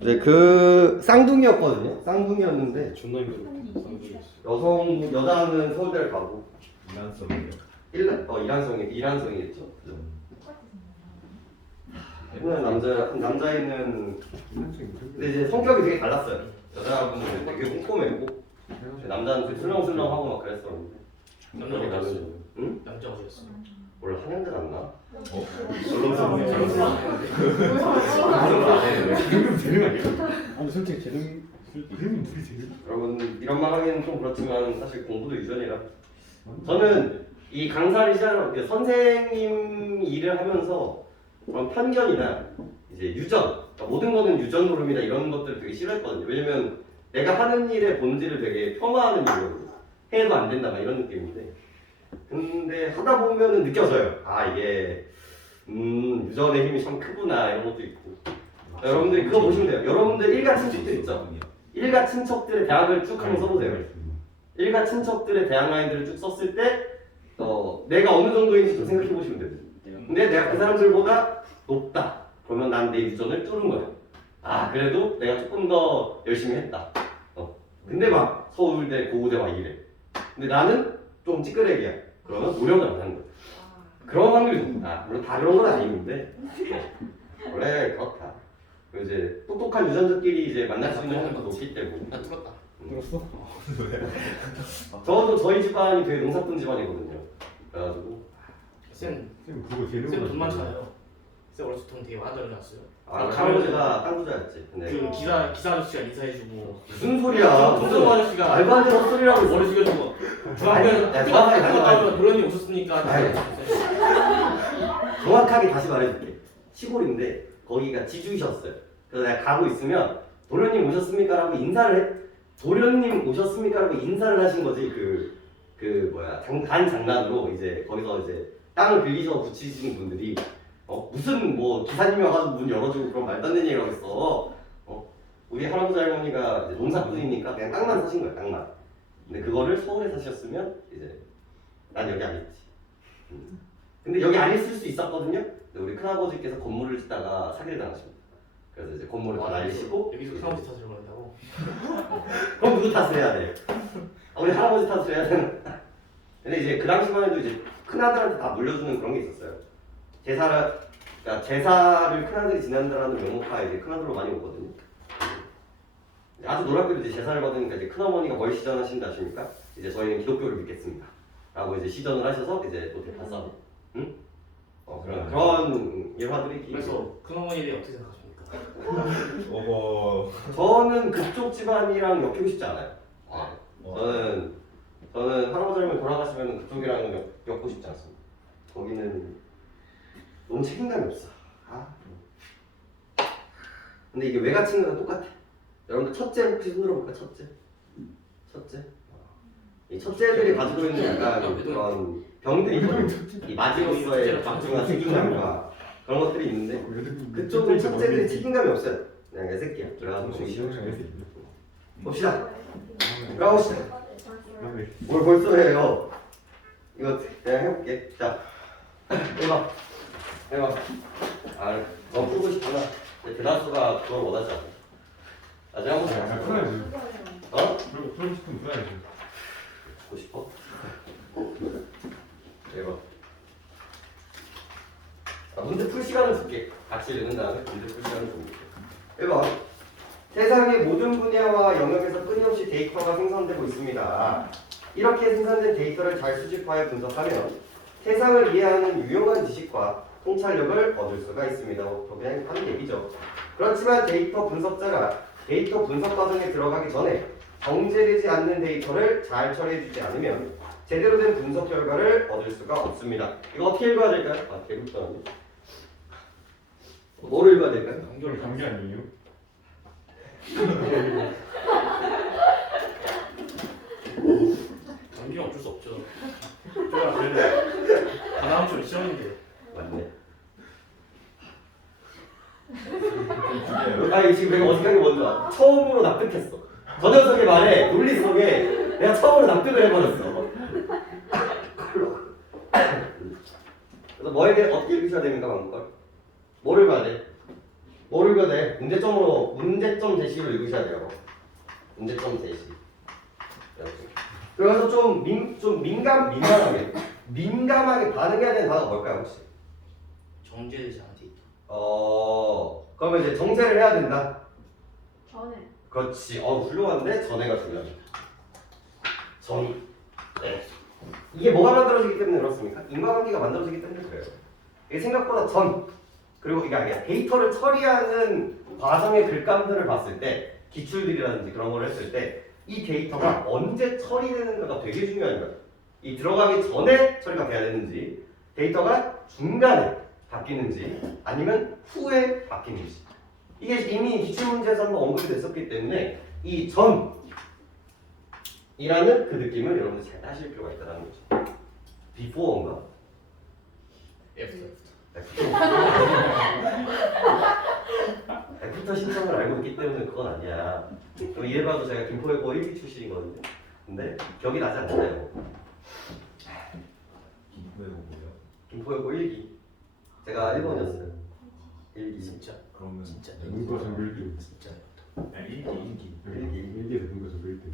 이제 그 쌍둥이였거든요. 쌍둥이였는데 존나 힘들어. 여자는 서울대를 가고 이란성이요. 이란성이겠죠. 남자애는 근데 이제 성격이 되게 달랐어요. 여자분은 되게 꼼꼼했고 남자는 되게 슬렁슬렁하고 막 그랬었는데. 남자가 어디였어? 응? 남자가 어디였어? 원래 한양대 갔나? 아니 솔직히 재능 그림은 되게 재능. 여러분 이런 말 하기는 좀 그렇지만 사실 공부도 유전이라 저는 이 강사를 시작하고 선생님 일을 하면서 그런 편견이나 이제 유전 그러니까 모든 거는 유전 노름이나 이런 것들을 되게 싫어했거든요. 왜냐면 내가 하는 일의 본질을 되게 폄하하는 일이거든요. 해도 안 된다 막 이런 느낌인데 근데 하다 보면은 느껴져요. 아 이게 유전의 힘이 참 크구나 이런 것도 있고 여러분들이 그거 보시면 돼요. 여러분들 일가 친척들 있죠? 일가 친척들의 대학을 쭉 한번 써보세요. 일가 친척들의 대학 라인들을 쭉 썼을 때 내가 어느 정도인지 좀 생각해 보시면 돼요. 근데 내가 그 사람들보다 높다. 그러면 난 내 유전을 뚫은 거예요. 아 그래도 내가 조금 더 열심히 했다. 근데 막 서울대, 고고대 막 이래. 근데 나는 좀 찌끄레기야. 그러면 노력을 안 하는 거야. 그런 확률이 높다. 물론 다 그런 건 아닌데 원래 그렇다. 이제 똑똑한 유전자끼리 이제 만날 수 있는 확률도 높기 때문에. 나 뚫었다. 들었어? 저도 저희 집안이 되게 농사꾼 집안이거든요. 그래가지고 쌤 그거 재능. 돈 많잖아요. 쌤 어렸을 때 돈 되게 많이 들어놨어요. 할아버지가 땅 부자였지. 근데 그 기사 아저씨가 인사해주고 무슨 소리야? 무슨 아저씨가 말도 안 되는 헛소리라고 머리 숙여주고 중학교에서 학교 가면 그런 일 오셨으니까 정확하게 다시 말해줄게. 시골인데 거기가 지주이셨어요. 그래서 내가 가고 있으면 도련님 오셨습니까? 라고 인사를 해. 도련님 오셨습니까? 라고 인사를 하신 거지. 단 장난으로 이제 거기서 이제 땅을 빌리셔서 붙이시는 분들이 무슨 뭐 기사님이 와가지고 문 열어주고 그런 말도 안 되는 얘기를 하겠어. 우리 할아버지 할머니가 이제 농사꾼이니까 그냥 땅만 사신 거야. 땅만. 근데 그거를 서울에 사셨으면 이제 난 여기 안 있지. 근데 여기 안 있을 수 있었거든요. 근데 우리 큰아버지께서 건물을 짓다가 사기를 당하십니다. 그래서 이제 건물을 다 날리시고 여기서 큰아버지 탓을 받는다고? 그럼 누구 탓을 해야 돼? 우리 할아버지 탓을 해야 되는. 근데 이제 그 당시만 해도 이제 큰아들한테 다 물려주는 그런 게 있었어요. 제사를 큰아들이 지낸다라는 명목하에 이제 큰아들로 많이 오거든요. 아주 놀랍게도 이제 제사를 받으니까 이제 큰어머니가 뭘 시전하신다 하십니까? 이제 저희는 기독교를 믿겠습니다. 라고 이제 시전을 하셔서 이제 또 대판 싸움. 응? 그런 일화들이 있긴 그래서 큰어머니에 대해 어떻게 생각하십니까? 저는 그쪽 집안이랑 엮이고 싶지 않아요. 저는 할아버지 할머니 돌아가시면 그쪽이랑은 엮고 싶지 않습니다. 거기는 너무 책임감이 없어. 근데 이게 외가친구랑 똑같아. 여러분들 첫째 혹시 손 들어볼까? 첫째? 이 첫째들이 가지고 있는 약간 그런 병들이 있거든요. 이 맞이로서의 막중한 책임감과 그런 것들이 있는데 그쪽은 첫째들이 책임감이 없어요. 그냥 내 새끼야. 그래가지고 봅시다. 들어가봅시다. 뭘 벌써 해요? 이거 그냥 해볼게. 자, 해봐. 너 풀고 싶구나. 대다수가 그걸 원하지 않아. 나중에 한번 더 풀어야지. 풀고 싶으면 풀어야지. 풀고 싶어? 해봐. 문제 풀 시간을 줄게. 같이 읽은 다음에 문제 풀 시간을 줄게. 해봐. 세상의 모든 분야와 영역에서 끊임없이 데이터가 생성되고 있습니다. 이렇게 생산된 데이터를 잘 수집하여 분석하면 세상을 이해하는 유용한 지식과 통찰력을 얻을 수가 있습니다. 그냥 하는 얘기죠. 그렇지만 데이터 분석자가 데이터 분석 과정에 들어가기 전에 정제되지 않는 데이터를 잘 처리해주지 않으면 제대로 된 분석 결과를 얻을 수가 없습니다. 이거 어떻게 읽어야 될까요? 개국전인데. 뭐를 읽어야 될까요? 관계 아니에요? 감기는 어쩔 수 없죠. 제가 그래도 다다음 주에 시험인데. 맞네. 아니 지금 내가 어색하게 뭔지 알아? 처음으로 납득했어. 저 녀석의 말에 논리성에 내가 처음으로 납득을 해버렸어. 그래서 뭐에 대해 어떻게 읽으셔야 됩니까 방금 걸? 뭐를 봐야 돼? 뭘 읽어야 돼? 문제점 제시로 읽으셔야 돼요. 문제점 제시. 이렇게. 그래서 좀 민감하게 반응해야 되는 단어가 뭘까요 혹시? 정제되지 않은 데이터. 그러면 이제 정제를 해야 된다. 전에. 그렇지. 훌륭한데 전해가 중요합니다. 전. 네. 이게 뭐가 만들어지기 때문에 그렇습니까? 인과관계가 만들어지기 때문에 그래요. 이게 생각보다 그리고 이게 아니라 데이터를 처리하는 과정의 글감들을 봤을 때 기출들이라든지 그런 걸 했을 때 이 데이터가 언제 처리되는가가 되게 중요한 거예요. 이 들어가기 전에 처리가 돼야 되는지 데이터가 중간에 바뀌는지 아니면 후에 바뀌는지 이게 이미 기출문제에서 한번 언급이 됐었기 때문에 이 전이라는 그 느낌을 여러분들 잘 따실 필요가 있다는 거죠. before인가? 애프터 신청을 알고 있기 때문에 그건 아니야. 그럼 이래봐도 제가 김포여고 1기 출신이거든요. 근데 기억이 나지 않나요? 김포여고 1기. 제가 1번이었어요. 1기. 진짜. 그러면 진짜. 문과 전교 1등. 진짜. 인기. 일기에서 문과 전교 1등.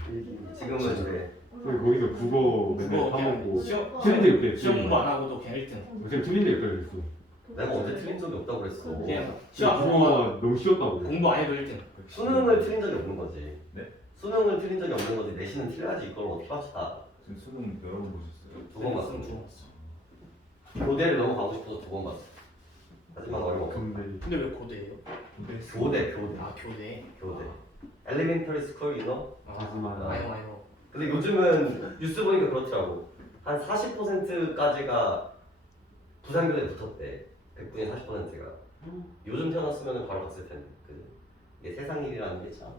지금은 이제 거기서 국어 맨날 그거 파먹고 시험 틀린데 욕해. 시험 공부 안 하고도 그냥 1등. 쌤 틀린데 욕해 그랬어. 내가 언제 틀린 적이 없다고 그랬어. 그냥 시험 국어가 너무 쉬웠다고. 공부 안 해도 1등. 수능을 틀린 적이 없는 거지. 네? 수능을 틀린 적이 없는 거지. 내신은 틀려야지 이걸 어떻게 맞춰? 지금 수능 여러 번 보셨어요? 2번 봤어. 좀 봤어. 교대를 너무 가고 싶어서 2번 봤어. 하지만 어림없어. 근데 근데 왜 고대예요? 교대. 아 교대. 교대. 엘리멘터리 스쿨 이너. 하지만 아이고. 근데 요즘은 뉴스 보니까 그렇더라고. 한 40%까지가 부산교대에 붙었대. 100분의 40%가. 요즘 태어났으면 바로 갔을 텐데. 이게 세상 일이라는 게 참.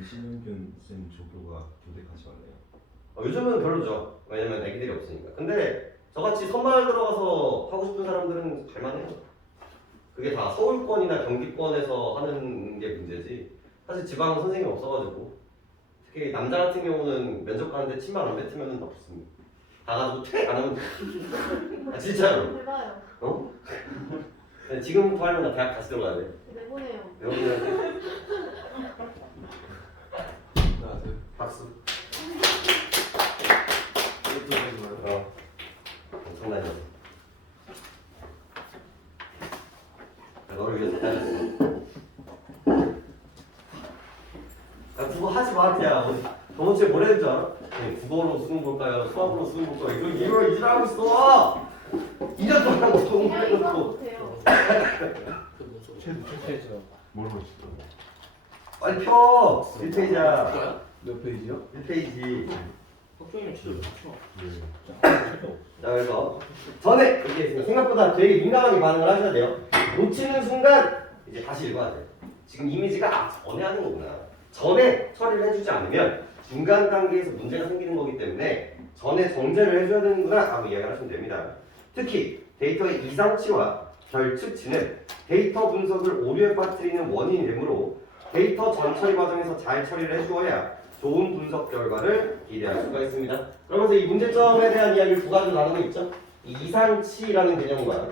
이신영균 쌤 조교가 교대까지 왔네요. 요즘은 별로죠. 왜냐면 애기들이 없으니까. 근데 저같이 선발 들어가서 하고 싶은 사람들은 갈만해요. 그게 다 서울권이나 경기권에서 하는 게 문제지. 사실 지방 선생님이 없어가지고 특히 남자 같은 경우는 면접 가는데 침만 안 뱉으면 없습니다. 가가지고 퇴 안 하면 돼. 아, 진짜로. 해봐요. 어? 근데 지금부터 하면 나 대학 다시 들어가야 돼. 내보내요. 여러분들 박수. 엄청나죠. 너를 위해서 해야겠어. 야, 국어 하지 마 그냥. 저번 주에 뭘 했는지 알아? 국어로 수능 볼까요? 수학으로 수능 볼까요? 이거 일하고 있어. 2년 동안 그냥 공부해놓고. 이거 못해요. 그뭔 소리? 최저 뭐라고 했어? 빨리 펴. 1페이지야. 뭐야? 몇 페이지요? 1페이지. 학종이면 진짜 왜 맞춰? 자 그래서 전에 이렇게 있습니다. 생각보다 되게 민감하게 반응을 하셔야 돼요. 놓치는 순간 이제 다시 읽어야 돼요. 지금 이미지가 전에 하는 거구나. 전에 처리를 해주지 않으면 중간 단계에서 문제가 생기는 거기 때문에 전에 정제를 해줘야 되는구나 라고 이야기를 하시면 됩니다. 특히 데이터의 이상치와 결측치는 데이터 분석을 오류에 빠뜨리는 원인이 되므로 데이터 전 처리 과정에서 잘 처리를 해주어야 좋은 분석 결과를 기대할 수가 있습니다. 그러면서 이 문제점에 대한 이야기를 두 가지로 나누고 있죠. 이 이상치라는 개념과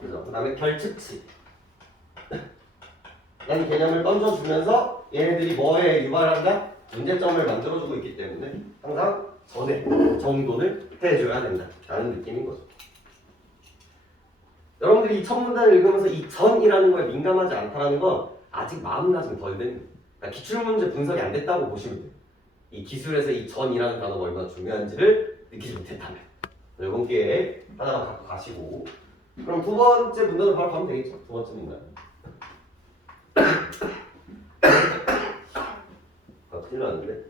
그죠? 그다음에 결측치 라는 개념을 던져주면서 얘네들이 뭐에 유발한다? 문제점을 만들어주고 있기 때문에 항상 전에 정돈을 해줘야 된다라는 느낌인 거죠. 여러분들이 이 첫 문단을 읽으면서 이 전이라는 거에 민감하지 않다는 건 아직 마음가짐이 덜 됩니다. 그러니까 기출문제 분석이 안 됐다고 보시면 돼요. 이 기술에서 이 전이라는 단어가 얼마나 중요한지를 느끼지 못했다면 이번 기회에 하나만 갖고 가시고 그럼 두 번째 문단으로 바로 가면 되겠죠? 두 번째 문단. 큰일 났는데.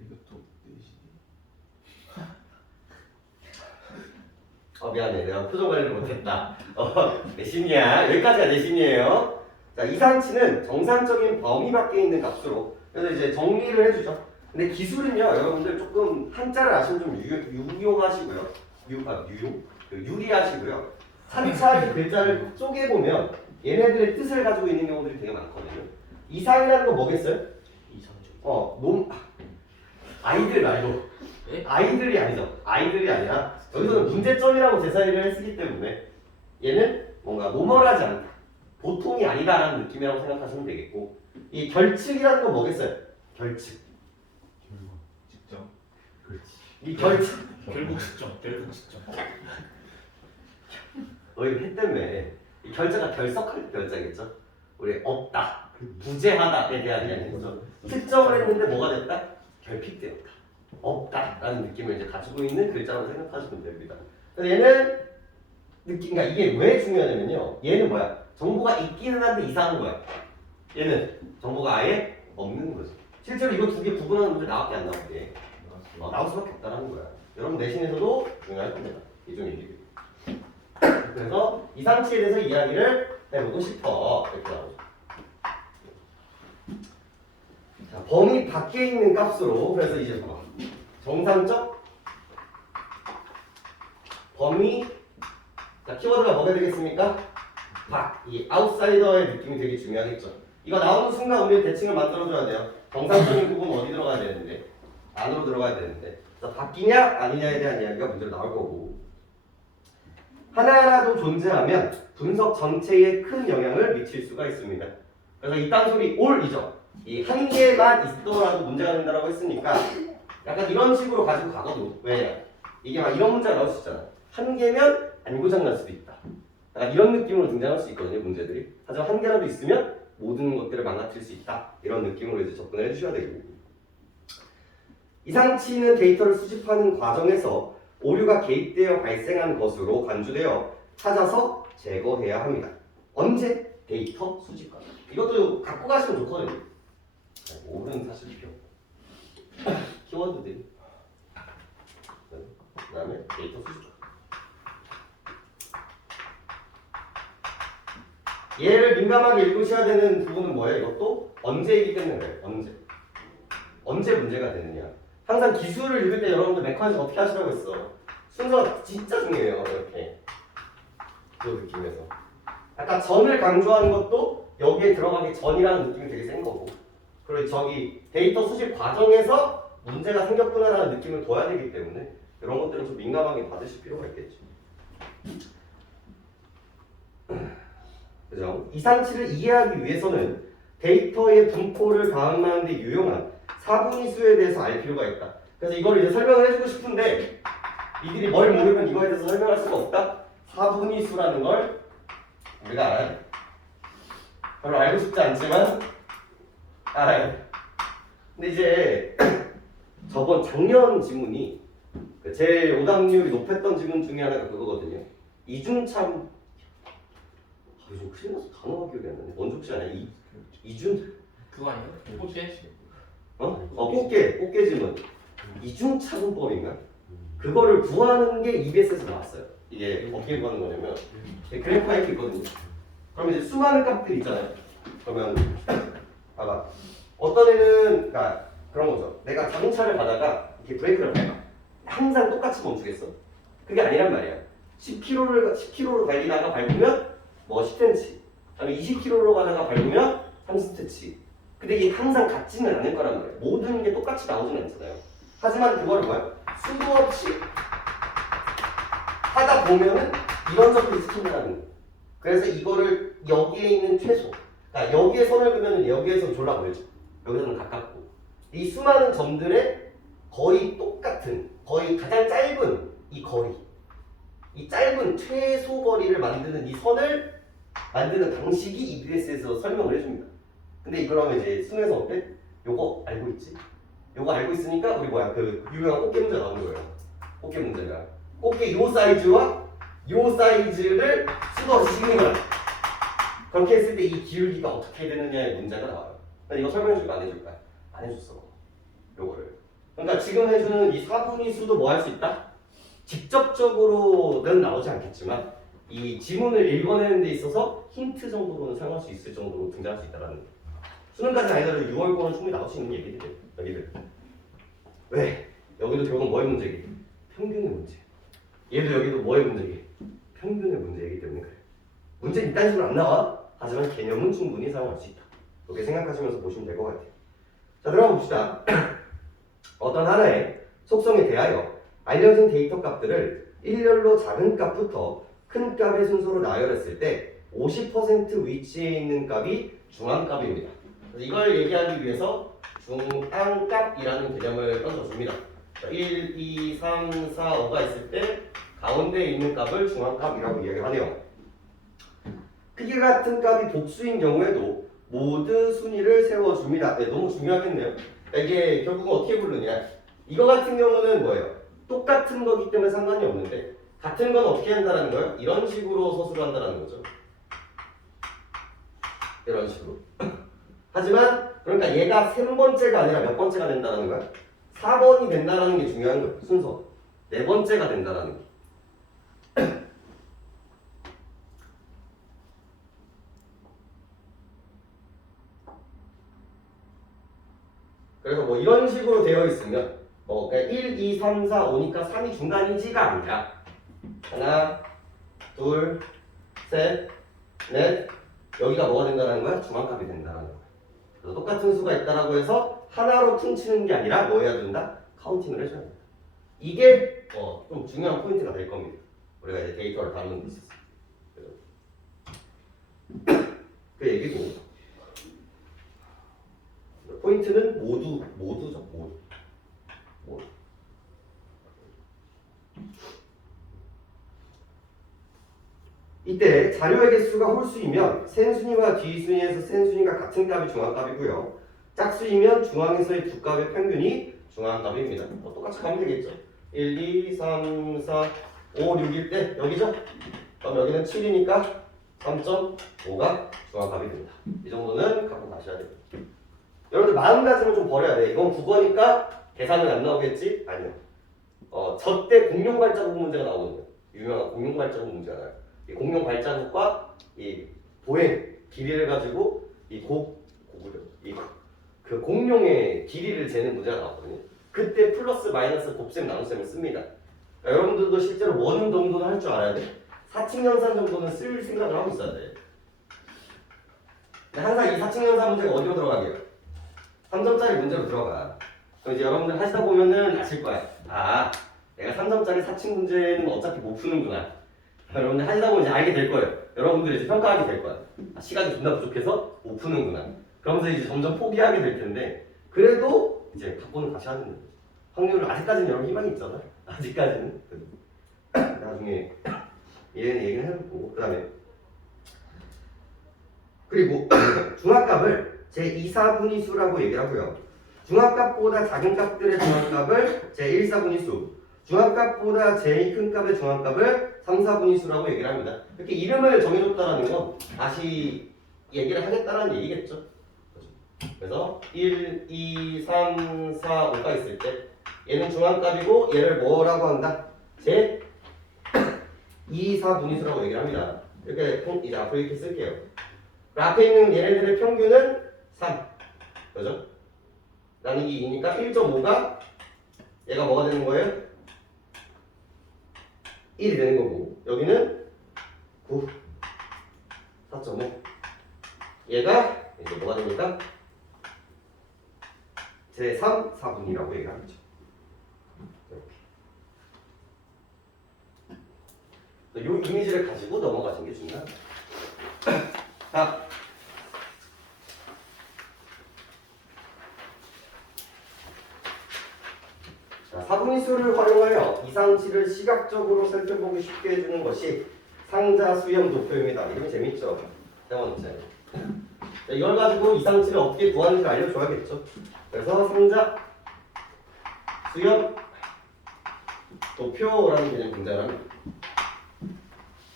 이것도 미안해. 내가 표정 관리를 못했다. 내신이야. 여기까지가 내신이에요. 자, 이상치는 정상적인 범위 밖에 있는 값으로. 그래서 이제 정리를 해주죠. 근데 기술은요, 여러분들 조금 한자를 아시면 좀 유용하시고요. 유리하시고요. 차차이 글자를 쪼개보면 얘네들의 뜻을 가지고 있는 경우들이 되게 많거든요. 이상이라는 건 뭐겠어요? 이상적. 아이들 말고. 예? 아이들이 아니죠. 아이들이 아니라 여기서는 문제점이라고 제사를 쓰기 때문에 얘는 뭔가 노멀하지 않다, 보통이 아니다라는 느낌이라고 생각하시면 되겠고, 이 결측이라는 건 뭐겠어요? 결측. 결과. 직접. 그렇지. 이 결측. 결국 직전. 결국 직전. 너희 해 때문에 이 결자가 결석할 때 결자겠죠? 우리 없다, 부재하다에 대한 이야기죠. 특정을 했는데 뭐가 됐다? 결핍되었다, 없다라는 느낌을 이제 가지고 있는 글자라고 생각하시면 됩니다. 그래서 얘는 그러니까 이게 왜 중요하냐면요. 얘는 뭐야? 정보가 있기는 한데 이상한 거야. 얘는 정보가 아예 없는 거죠. 실제로 이거 두 개 구분하는 문제 나밖에 안 나올게. 나올 수밖에 없다는 거야. 여러분 내신에서도 중요할 겁니다. 이중 일기. 그래서 이상치에 대해서 이야기를 해보고 싶어. 이렇게 나오죠. 자, 범위 밖에 있는 값으로, 그래서 이제 봐봐. 정상적 범위. 자, 키워드가 뭐가 되겠습니까? 밖. 이 아웃사이더의 느낌이 되게 중요하겠죠. 이거 나오는 순간 우리 대칭을 만들어줘야 돼요. 정상적인 부분은 어디 들어가야 되는데, 안으로 들어가야 되는데, 자, 바뀌냐 아니냐에 대한 이야기가 문제로 나올 거고, 하나라도 존재하면 분석 전체에 큰 영향을 미칠 수가 있습니다. 그래서 이딴 소리 올이죠. 이 한 개만 있더라도 문제가 된다고 했으니까 약간 이런 식으로 가지고 가거든. 왜? 이게 막 이런 문제가 나올 수 있잖아. 한 개면 안 고장날 수도 있다. 약간 이런 느낌으로 등장할 수 있거든요, 문제들이. 하지만 한 개라도 있으면 모든 것들을 망가뜨릴 수 있다. 이런 느낌으로 이제 접근을 해주셔야 되고, 이상치는 데이터를 수집하는 과정에서 오류가 개입되어 발생한 것으로 간주되어 찾아서 제거해야 합니다. 언제? 데이터 수집 과정. 이것도 갖고 가시면 좋거든요. 오류는 사실 필요 없고. 키워드들이. 그 다음에 데이터 수집 과정. 얘를 민감하게 읽으셔야 되는 부분은 뭐예요? 이것도 언제이기 때문에 그래요. 언제 문제가 되느냐. 항상 기술을 읽을 때 여러분들 메커니즘 어떻게 하시라고 했어? 순서가 진짜 중요해요. 이렇게 그 느낌에서 약간 전을 강조하는 것도 여기에 들어가기 전이라는 느낌이 되게 센 거고, 그리고 저기 데이터 수집 과정에서 문제가 생겼구나라는 느낌을 둬야 되기 때문에 이런 것들은 좀 민감하게 받으실 필요가 있겠죠. 그죠? 이상치를 이해하기 위해서는 데이터의 분포를 가늠하는 데 유용한 사분위수에 대해서 알 필요가 있다. 그래서 이걸 이제 설명을 해주고 싶은데 이들이 뭘 모르면 이거에 대해서 설명할 수가 없다. 사분위수라는 걸 우리가 알아야 돼. 별로 알고 싶지 않지만 알아야 돼. 근데 이제 저번 작년 지문이 제일 오답률이 높았던 지문 중에 하나가 그거거든요. 이중참. 요즘 큰일 나서 단어가 기억이 안 나네. 뭔지 혹시 아냐? 이중? 그거 아니에요? 꽃게? 꽃게 지문. 이중차분법인가? 그거를 구하는 게 EBS에서 나왔어요. 이게 어떻게 구하는 거냐면 그래프 파이프 있거든요. 그러면 이제 수많은 값들 있잖아요. 그러면 봐봐. 어떤 애는 그러니까 그런 거죠. 내가 자동차를 가다가 이렇게 브레이크를 밟아. 항상 똑같이 멈추겠어? 그게 아니란 말이야. 10km로 달리다가 밟으면 뭐 10cm, 그다음에 20km로 가다가 밟으면 30cm. 근데 이게 항상 같지는 않을 거란 말이에요. 모든 게 똑같이 나오지는 않잖아요. 하지만 그거를 뭐야? 수도 없이 하다 보면은 이런 적들이 생긴다는 거예요. 그래서 이거를 여기에 있는 최소, 그러니까 여기에 선을 그으면 여기에서는 졸라 멀죠. 여기서는 가깝고, 이 수많은 점들의 거의 똑같은, 거의 가장 짧은 이 거리, 이 짧은 최소 거리를 만드는 이 선을 만드는 방식이 EBS에서 설명을 해줍니다. 근데 그러면 이제 수능에서 어때? 요거 알고 있지? 요거 알고 있으니까 우리 뭐야 그 유명한 꽃게 문제 나오는 거예요. 꽃게 문제가 꽃게 요 사이즈와 요 사이즈를 수도 없이 찍는 거야. 그렇게 했을 때 이 기울기가 어떻게 되느냐의 문제가 나와요. 근데 이거 설명해줄까 안 해줄까? 안 해줬어. 요거를. 그러니까 지금 해주는 이 사분위수도 뭐 할 수 있다? 직접적으로는 나오지 않겠지만 이 지문을 읽어내는 데 있어서 힌트 정도로는 사용할 수 있을 정도로 등장할 수 있다는 거예요. 수능까지 아니더라도 6월 거는 충분히 나올 수 있는 얘기들이에요. 여기들. 왜? 여기도 결국은 뭐의 문제기? 평균의 문제. 얘도 여기도 뭐의 문제기? 평균의 문제이기 때문에 그래. 문제는 이딴 식으로 안 나와. 하지만 개념은 충분히 사용할 수 있다. 그렇게 생각하시면서 보시면 될 것 같아요. 자, 들어가 봅시다. 어떤 하나의 속성에 대하여 알려진 데이터 값들을 일렬로 작은 값부터 큰 값의 순서로 나열했을 때 50% 위치에 있는 값이 중앙값입니다. 그래서 이걸 얘기하기 위해서 중앙값이라는 개념을 던져줍니다. 1, 2, 3, 4, 5가 있을 때 가운데에 있는 값을 중앙값이라고 이야기하네요. 크기 같은 값이 복수인 경우에도 모두 순위를 세워줍니다. 네, 너무 중요하겠네요. 이게 결국은 어떻게 부르냐? 이거 같은 경우는 뭐예요? 똑같은 거기 때문에 상관이 없는데 같은 건 어떻게 한다는 거예요? 이런 식으로 서술을 한다는 거죠. 이런 식으로. 하지만 그러니까 얘가 3번째가 아니라 몇 번째가 된다는 거야? 4번이 된다는 게 중요한 거예요. 순서. 4번째가 된다는 게. 그래서 뭐 이런 식으로 되어 있으면 그러니까 1, 2, 3, 4, 5니까 3이 중간이지가 아니라 하나, 둘, 셋, 넷 여기가 뭐가 된다는 거야? 중앙값이 된다는 거야. 그래서 똑같은 수가 있다라고 해서 하나로 퉁치는 게 아니라 뭐 해야 된다? 카운팅을 해줘야 된다. 이게 좀 중요한 포인트가 될 겁니다. 우리가 이제 데이터를 다루는 데 있어서. 그 얘기고 포인트는 모두죠. 모두. 이때 자료의 개수가 홀수이면 센순위와 뒤순위에서 센순위가 같은 값이 중앙값이고요. 짝수이면 중앙에서의 두 값의 평균이 중앙값입니다. 똑같이 가면 되겠죠. 1, 2, 3, 4, 5, 6일 때 여기죠? 그럼 여기는 7이니까 3.5가 중앙값이 됩니다. 이 정도는 갖고 가셔야 됩니다. 여러분들 마음가짐을 좀 버려야 돼. 이건 국어니까 계산은 안 나오겠지? 아니요. 저때 공룡 발자국 문제가 나오거든요. 유명한 공룡 발자국 문제가 나요. 이 공룡 발자국과 이 보행 길이를 가지고 그 공룡의 길이를 재는 문제가 나왔거든요. 그때 플러스 마이너스 곱셈 나눗셈을 씁니다. 그러니까 여러분들도 실제로 원음 정도는 할 줄 알아야 돼. 사칙연산 정도는 쓸 생각을 하고 있어야 돼. 항상 이 사칙연산 문제가 어디로 들어가게요? 3점짜리 문제로 들어가. 그럼 이제 여러분들 하시다 보면은 아실 거야. 아, 내가 3점짜리 사칙 문제는 어차피 못 푸는구나. 여러분들 하시다 보면 이제 알게 될 거예요. 여러분들이 이제 평가하게 될 거야. 아, 시간이 존나 부족해서 못 푸는구나. 그러면서 이제 점점 포기하게 될 텐데, 그래도 이제 갖고는 같이 하는 거예요. 확률을 아직까지는 여러분 희망이 있잖아. 아직까지는. 나중에 얘는 얘기는 해보고, 그 다음에 그리고 중합값을 제2, 4분위수라고 얘기를 하고요. 중합값보다 작은 값들의 중합값을 제1, 4분위수, 중합값보다 제일 큰 값의 중합값을 3, 4분위수라고 얘기를 합니다. 이렇게 이름을 정해줬다는 건 다시 얘기를 하겠다는 얘기겠죠. 그래서 1, 2, 3, 4, 5가 있을 때 얘는 중합값이고 얘를 뭐라고 한다? 제 2, 4분위수라고 얘기를 합니다. 이렇게 이제 앞으로 이렇게 쓸게요. 그 앞에 있는 얘네들의 평균은 3. 그죠? 나누기 2니까 1.5가 얘가 뭐가 되는 거예요? 1이 되는 거고 여기는 9, 4.5 얘가 이제 뭐가 됩니까? 제3, 4분이라고 얘기하죠. 이렇게 이 이미지를 가지고 넘어가신 게 중요합니다. 자, 사분위수를 활용하여 이상치를 시각적으로 살펴보기 쉽게 해주는 것이 상자 수렴 도표입니다. 이름이 재밌죠? 세 번째. 이걸 가지고 이상치를 어떻게 구하는지 알려줘야겠죠. 그래서 상자 수렴 도표라는 개념이 등장합니다.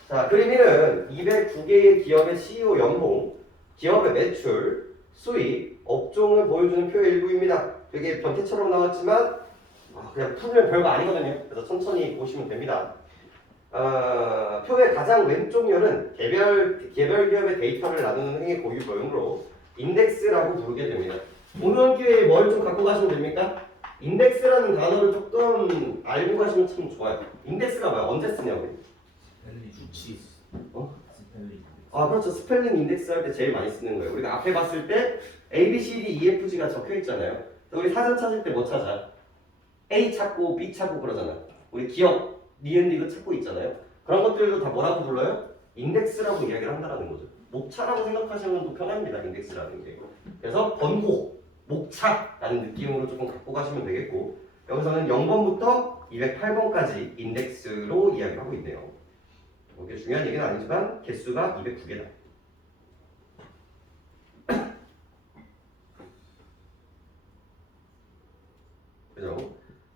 자, 그림 1은 209개의 기업의 CEO 연봉, 기업의 매출, 수익, 업종을 보여주는 표의 일부입니다. 되게 변태처럼 나왔지만 그냥 풀면 별거 아니거든요. 그래서 천천히 보시면 됩니다. 표의 가장 왼쪽 면은 개별 기업의 데이터를 나누는 행위 고유 도형으로 인덱스라고 부르게 됩니다. 오늘 기회에 뭘 좀 갖고 가시면 됩니까? 인덱스라는 단어를 조금 알고 가시면 참 좋아요. 인덱스가 뭐야? 언제 쓰냐고. 수치. 스펠링. 아, 그렇죠. 스펠링 인덱스 할 때 제일 많이 쓰는 거예요. 우리가 앞에 봤을 때 A, B, C, D, E, F, G가 적혀 있잖아요. 우리 사전 찾을 때 뭐 찾아? A 찾고 B 찾고 그러잖아. 우리 기업 니은리그 찾고 있잖아요. 그런 것들도 다 뭐라고 불러요? 인덱스라고 이야기를 한다는 거죠. 목차라고 생각하시면 또 편합니다. 인덱스라는 게. 그래서 번호, 목차라는 느낌으로 조금 갖고 가시면 되겠고 여기서는 0번부터 208번까지 인덱스로 이야기를 하고 있네요. 이게 중요한 얘기는 아니지만 개수가 209개다. 그죠?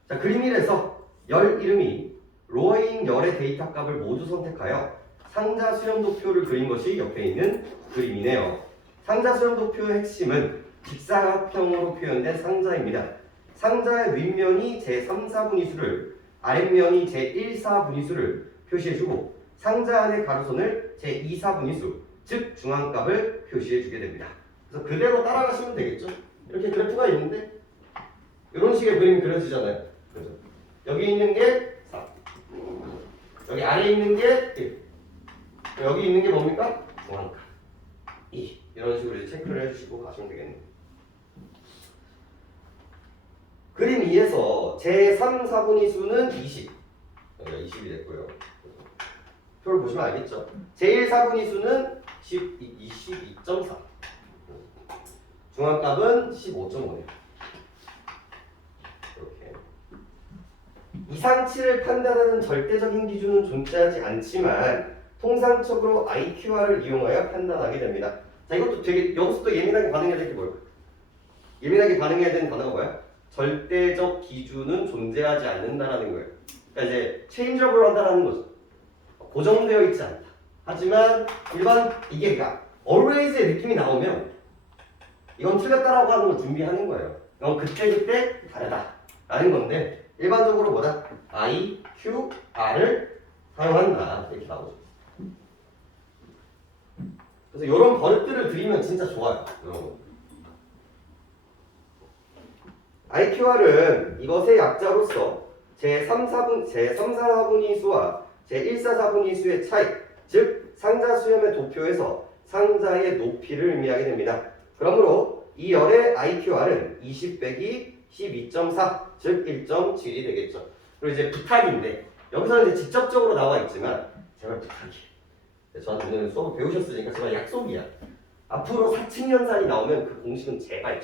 자, 그림 1에서 열 이름이 로어인 열의 데이터 값을 모두 선택하여 상자 수렴도표를 그린 것이 옆에 있는 그림이네요. 상자 수렴도표의 핵심은 직사각형으로 표현된 상자입니다. 상자의 윗면이 제3, 4분위수를 아랫면이 제1, 4분위수를 표시해주고 상자 안의 가로선을 제2, 4분위수 즉 중앙값을 표시해주게 됩니다. 그래서 그대로 따라가시면 되겠죠. 이렇게 그래프가 있는데 이런 식의 그림이 그려지잖아요. 그죠? 여기 있는 게 4, 여기 아래에 있는 게 1, 여기 있는 게 뭡니까? 중앙값 2. 이런 식으로 이제 체크를 해주시고 가시면 되겠네요. 그림 2에서 제3, 4분위수는 20. 여기가 20이 됐고요. 표를 보시면 알겠죠? 제1, 4분위수는 22.4. 중앙값은 15.5예요. 이렇게. 이상치를 판단하는 절대적인 기준은 존재하지 않지만 통상적으로 IQR을 이용하여 판단하게 됩니다. 자, 이것도 되게 여기서 또 예민하게 반응해야 될 게 뭘까요? 예민하게 반응해야 되는 단어가 뭐야? 절대적 기준은 존재하지 않는다라는 거예요. 그러니까 이제 체인저블 한다라는 거죠. 고정되어 있지 않다. 하지만 일반 이게 그러니까 always의 느낌이 나오면 이건 틀렸다라고 하는 걸 준비하는 거예요. 이건 그때 다르다라는 건데 일반적으로 뭐다? I, Q, R을 사용한다. 이렇게 나오죠. 그래서 이런 버릇들을 드리면 진짜 좋아요. 여러분. IQR은 이것의 약자로서 제3, 4분위수와 제1, 4분위수의 차이, 즉 상자 수렴의 도표에서 상자의 높이를 의미하게 됩니다. 그러므로 이 열의 IQR은 20 빼기 12.4, 즉 1.7이 되겠죠. 그리고 이제 부탁인데 여기서는 이제 직접적으로 나와 있지만 제발 부탁이에요. 저한테 오늘 수업을 배우셨으니까 제발 약속이야. 앞으로 사칙연산이 나오면 그 공식은 제발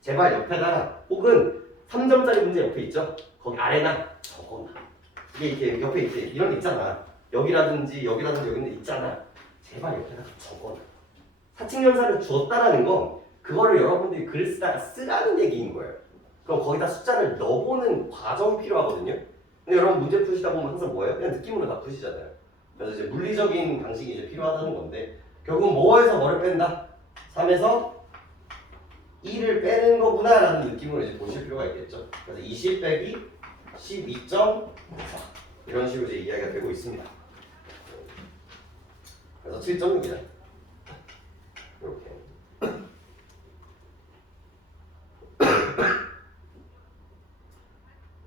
제발 옆에다가 혹은 3점짜리 문제 옆에 있죠? 거기 아래나 적어놔. 이게 이렇게 옆에 이런 데 있잖아. 여기라든지 여기라든지 있잖아. 제발 옆에다가 적어놔. 사칙연산을 주었다라는 건 그거를 여러분들이 글을 쓰다가 쓰라는 얘기인 거예요. 그럼 거기다 숫자를 넣어보는 과정이 필요하거든요. 근데 여러분 문제 푸시다 보면 항상 뭐예요? 그냥 느낌으로 다 푸시잖아요. 그래서 이제 물리적인 방식이 이제 필요하다는 건데 결국 뭐에서 뭐를 뺀다? 3에서 2를 빼는 거구나 라는 느낌으로 이제 보실 필요가 있겠죠. 그래서 20 빼기 12.4 이런 식으로 이제 이야기가 되고 있습니다. 그래서 7.6이다. 이렇게.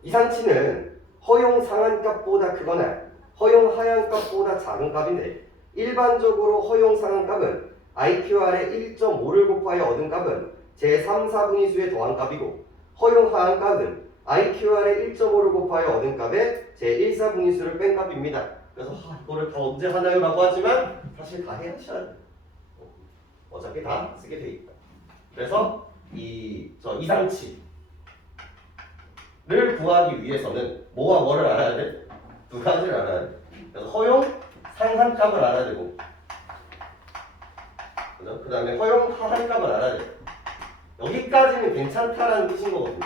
이상치는 허용 상한값보다 크거나 허용 하향값보다 작은 값인데 일반적으로 허용 상한값은 IQR의 1.5를 곱하여 얻은 값은 제3, 4분위수의 더한 값이고 허용 하한값은 IQR의 1.5를 곱하여 얻은 값에 제1, 4분위수를 뺀 값입니다. 그래서 이거를 다 언제 하나요? 라고 하지만 사실 다 해야 돼요. 어차피 다 쓰게 돼 있다. 그래서 이상치를 구하기 위해서는 뭐와 뭐를 알아야 돼? 두 가지를 알아야 돼. 그래서 허용 상한값을 알아야 되고 그 다음에 허용 하한값을 알아야 돼. 여기까지는 괜찮다라는 뜻인 거거든요.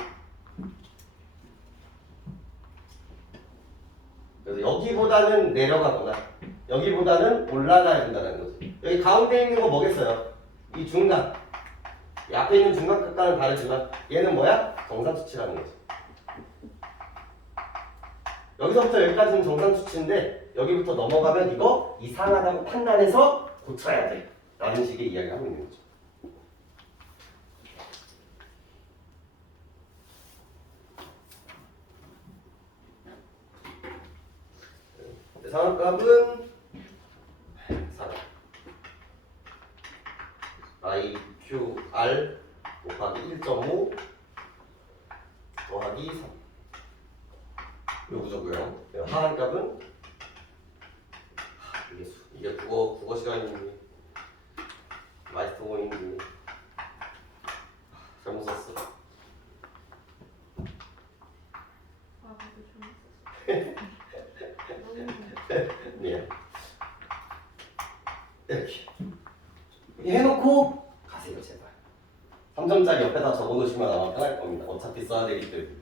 그래서 여기보다는 내려가거나 여기보다는 올라가야 된다는 거지. 여기 가운데 있는 거 뭐겠어요? 이 중간. 이 앞에 있는 중간값과는 다르지만 얘는 뭐야? 정상수치라는 거지. 여기서부터 여기까지는 정상수치인데 여기부터 넘어가면 이거 이상하다고 판단해서 고쳐야 돼 라는 식의 이야기를 하고 있는 거죠. 상한값은 4. IQR 곱하기 1.5 더하기 3 요 구조고요. 하한값은 이게 국어 시간인지 마이스터공인지 잘못 썼어. 아, 나도 좀 미안. 이렇게 해놓고 가세요 제발. 3점짜리 옆에다 적어놓으시면 아마 편할 겁니다. 어차피 써야 되기 때문에.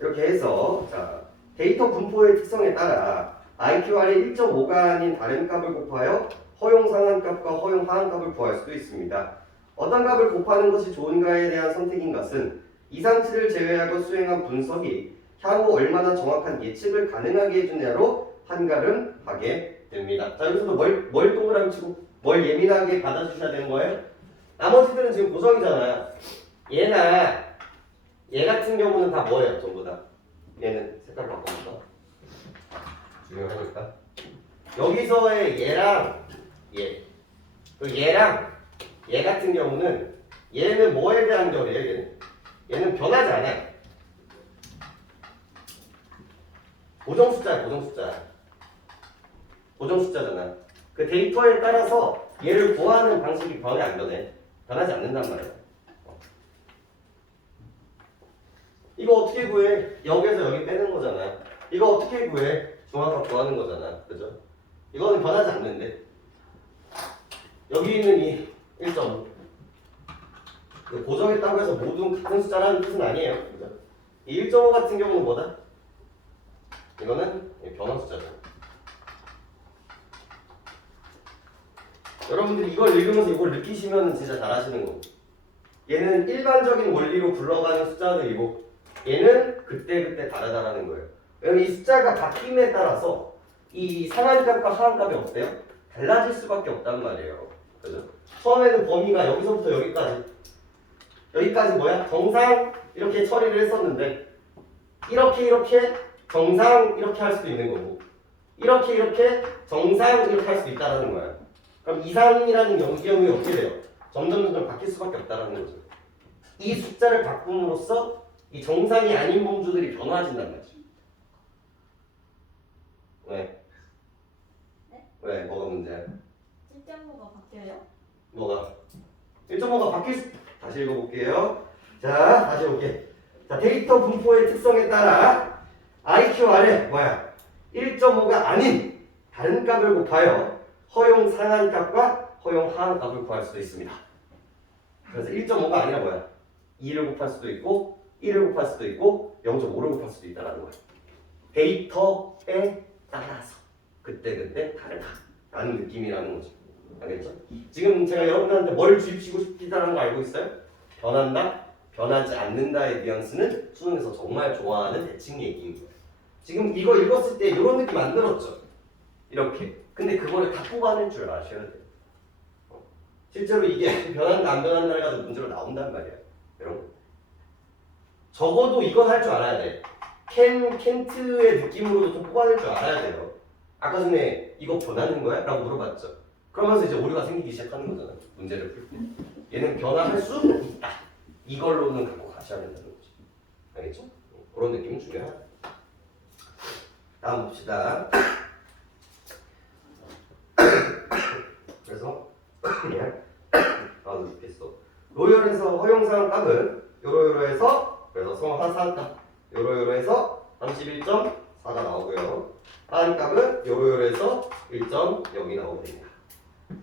이렇게 해서 자 데이터 분포의 특성에 따라 IQR의 1.5가 아닌 다른 값을 곱하여 허용 상한값과 허용 하한값을 구할 수도 있습니다. 어떤 값을 곱하는 것이 좋은가에 대한 선택인 것은 이상치를 제외하고 수행한 분석이 향후 얼마나 정확한 예측을 가능하게 해주냐로 판가름하게 됩니다. 자 여기서도 뭘 동그라미 치고 뭘 예민하게 받아주셔야 되는 거예요? 나머지들은 지금 고정이잖아요. 얘나 얘 같은 경우는 다 뭐예요? 전부 다. 얘는 색깔 바꿔볼까? 중요하니까. 여기서의 얘랑 얘. 그리고 얘랑 얘 같은 경우는 얘는 뭐에 대한 결이에요? 얘는 변하지 않아요. 고정 숫자야, 고정 숫자. 고정 숫자잖아. 그 데이터에 따라서 얘를 구하는 방식이 변해 안 변해? 변하지 않는단 말이야. 이거 어떻게 구해? 여기에서 여기 빼는 거잖아. 이거 어떻게 구해? 중앙값 구하는 거잖아. 그죠? 이거는 변하지 않는데. 여기 있는 이 1.5. 고정했다고 해서 모두 같은 숫자라는 뜻은 아니에요. 그죠? 이 1.5 같은 경우는 뭐다? 이거는 변화 숫자죠. 여러분들이 이걸 읽으면서 이걸 느끼시면 진짜 잘하시는 거고. 얘는 일반적인 원리로 굴러가는 숫자들이고 얘는 그때그때 다르다라는 거예요. 왜냐면 이 숫자가 바뀜에 따라서 이 상한값과 하한값이 어때요? 달라질 수밖에 없단 말이에요. 그죠? 처음에는 범위가 여기서부터 여기까지 뭐야? 정상 이렇게 처리를 했었는데 이렇게 정상 이렇게 할 수도 있는 거고 이렇게 정상 이렇게 할 수도 있다라는 거야. 그럼 이상이라는 경우에 어떻게 돼요? 점점 바뀔 수밖에 없다라는 거죠. 이 숫자를 바꿈으로써 이 정상이 아닌 범주들이 변화진단 말이죠. 왜? 네? 왜? 뭐가 문제야? 1.5가 바뀌어요? 뭐가? 1.5가 다시 읽어볼게요. 자, 다시 볼게. 자, 데이터 분포의 특성에 따라 IQR에 1.5가 아닌 다른 값을 곱하여 허용 상한값과 허용 하한값을 구할 수도 있습니다. 그래서 1.5가 아니라 2를 곱할 수도 있고 1을 곱할 수도 있고 0.5를 곱할 수도 있다는 거예요. 데이터에 따라서 그때 다르다라는 느낌이라는 거죠. 알겠죠? 지금 제가 여러분들한테 뭘 주입시키고 싶다는 거 알고 있어요? 변한다, 변하지 않는다의 뉘앙스는 수능에서 정말 좋아하는 대칭 얘기인 거예요. 지금 이거 읽었을 때 이런 느낌 안 들었죠? 이렇게. 근데 그거를 다 뽑아낼 줄 아셔야 돼요. 실제로 이게 변한다 안 변한다를 가지고 문제로 나온단 말이야. 여러분. 적어도 이건 할 줄 알아야 돼. 켄트의 느낌으로도 좀 뽑아낼 줄 알아야 돼요. 아까 전에 이거 변하는 거야? 라고 물어봤죠. 그러면서 이제 오류가 생기기 시작하는 거잖아. 문제를 풀 때. 얘는 변화할 수 있다. 이걸로는 갖고 가셔야 된다는 거죠. 알겠죠? 그런 느낌은 중요하다. 다음 봅시다. 그래서 그냥 나도 좋겠어. 로열에서 허용사항 값은 요로요로해서 그래서 성하사항값 요로요로해서 31.4가 나오고요. 하한값은 요로요로해서 1.0이 나오게 됩니다.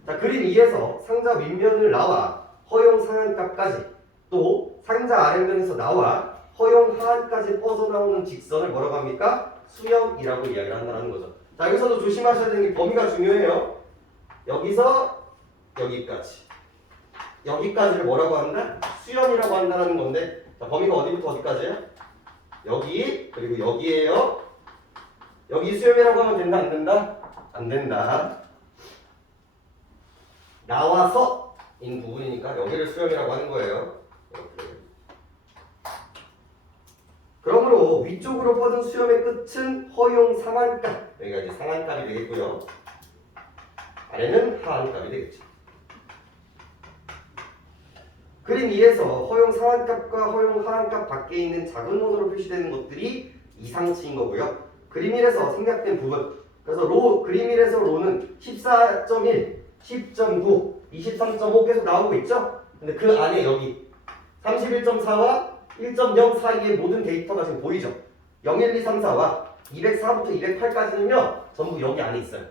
자, 그림 2에서 상자 윗면을 나와 허용 상한값까지 또 상자 아랫면에서 나와 허용 하한까지 뻗어나오는 직선을 뭐라고 합니까? 수렴이라고 이야기를 한다는 거죠. 자, 여기서도 조심하셔야 되는 게 범위가 중요해요. 여기서 여기까지를 뭐라고 한다? 수렴이라고 한다는 건데 자, 범위가 어디부터 어디까지예요? 여기 그리고 여기에요. 여기 수렴이라고 하면 된다 안 된다? 안 된다. 나와서인 부분이니까 여기를 수렴이라고 하는 거예요. 이렇게. 그러므로 위쪽으로 뻗은 수렴의 끝은 허용 상한값 여기가 이제 상한값이 되겠고요. 아래는 하한값이 되겠죠. 그림 2에서 허용 상한값과 허용 하한값 밖에 있는 작은 원으로 표시되는 것들이 이상치인 거고요. 그림 1에서 생략된 부분. 그래서 그림 1에서 로는 14.1, 10.9, 23.5 계속 나오고 있죠? 근데 그 안에 여기 31.4와 1.0 사이의 모든 데이터가 지금 보이죠? 0, 1, 2, 3, 4와 204부터 208까지는요 전부 여기 안에 있어요.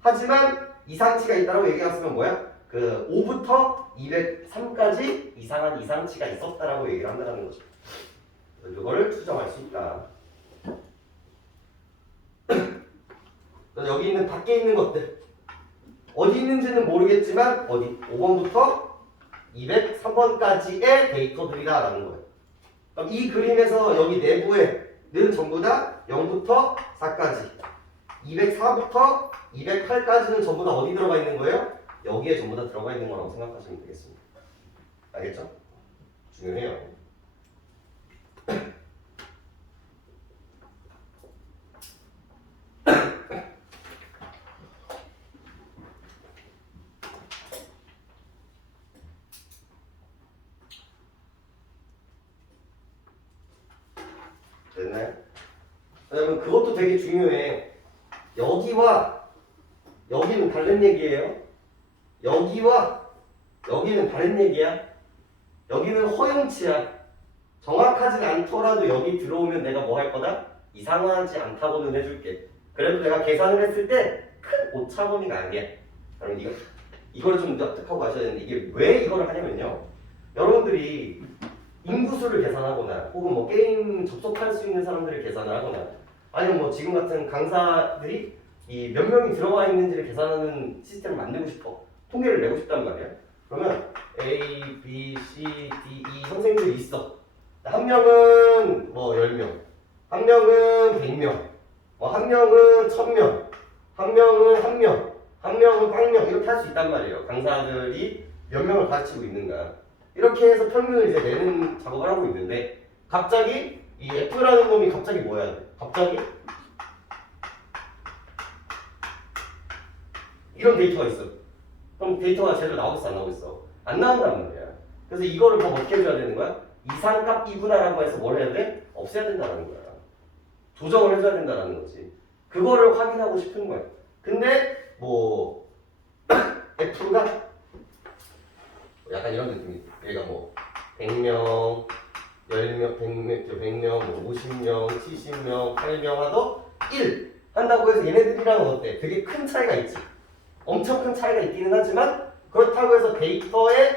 하지만 이상치가 있다고 얘기했으면 뭐야? 그 5부터 203까지 이상한 이상치가 있었다라고 얘기를 한다는 거죠. 그거를 추정할 수 있다. 그래서 여기 있는 밖에 있는 것들 어디 있는지는 모르겠지만 어디 5번부터 203번까지의 데이터들이다라는 거예요. 그럼 이 그림에서 여기 내부에는 전부 다 0부터 4까지 204부터 208까지는 전부 다 어디 들어가 있는 거예요? 여기에 전부 다 들어가 있는 거라고 생각하시면 되겠습니다. 알겠죠? 중요해요. 됐나요? 여러분 그것도 되게 중요해. 여기와 여기는 다른 얘기예요. 여기와 여기는 다른 얘기야. 여기는 허용치야. 정확하진 않더라도 여기 들어오면 내가 뭐 할 거다? 이상하지 않다고는 해줄게. 그래도 내가 계산을 했을 때 큰 오차 범위가 아니야. 그럼 이걸 좀 납득하고 가셔야 되는데 이게 왜 이걸 하냐면요. 여러분들이 인구수를 계산하거나 혹은 뭐 게임 접속할 수 있는 사람들을 계산을 하거나 아니면 뭐 지금 같은 강사들이 이 몇 명이 들어와 있는지를 계산하는 시스템을 만들고 싶어. 통계를 내고 싶단 말이야. 그러면 A, B, C, D, E 선생님들이 있어. 한 명은 뭐 10명, 한 명은 100명, 뭐 한 명은 1000명, 한 명은 1명, 한 명은 0명 이렇게 할 수 있단 말이에요. 강사들이 몇 명을 가르치고 있는가. 이렇게 해서 평균을 이제 내는 작업을 하고 있는데 갑자기 이 F라는 놈이 갑자기 뭐 해야 돼? 갑자기 이런 데이터가 있어. 그럼 데이터가 제대로 나오고 있어 안 나오고 있어? 안 나온단 말이야. 그래서 이거를 더 어떻게 해줘야 되는 거야? 이상값이구나라고 해서 뭘 해야 돼? 없애야 된다는 거야. 조정을 해줘야 된다는 거지. 그거를 확인하고 싶은 거야. 근데 뭐 F가 약간 이런 느낌이 얘가 뭐 100명, 10명, 100명, 뭐 50명, 70명, 8명 하도 1 한다고 해서 얘네들이랑은 어때? 되게 큰 차이가 있지. 엄청 큰 차이가 있기는 하지만 그렇다고 해서 데이터에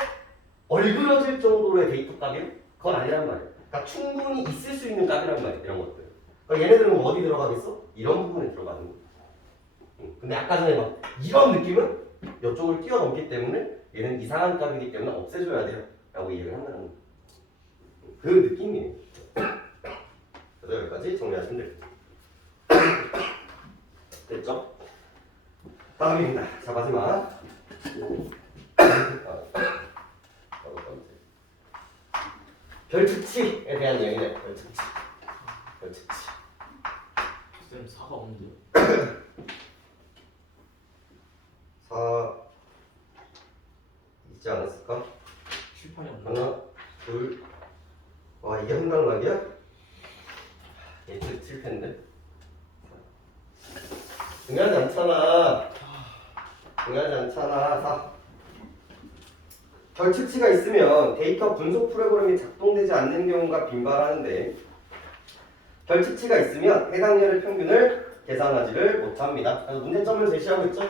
얼그러질 정도로의 데이터 값이 그건 아니란 말이야. 그러니까 충분히 있을 수 있는 값이란 말이야. 이런 것들. 그러니까 얘네들은 뭐 어디 들어가겠어? 이런 부분에 들어가는 거야. 근데 아까 전에 막 이런 느낌은 이쪽을 뛰어넘기 때문에 얘는 이상한 값이기 때문에 없애줘야 돼요 라고 얘기를 한다는 거예요. 그 느낌이에요. 그래서 여기까지 정리하시면 됩니다. 됐죠? 다음입니다. 자 마지막 별특치에 대한 얘기네. 별특치. 쌤 4가 없는데요? 4 있지 않았을까? 칠판이 없나? 하나, 둘. 와 이게 한 단락이야? 얘 실패인데. 중요하지 않잖아. 4. 별특치가 있으면 데이터 분석 프로그램이 작동되지 않는 경우가 빈발하는데 별특치가 있으면 해당열의 평균을 계산하지를 못합니다. 그래서 문제점을 제시하고 있죠.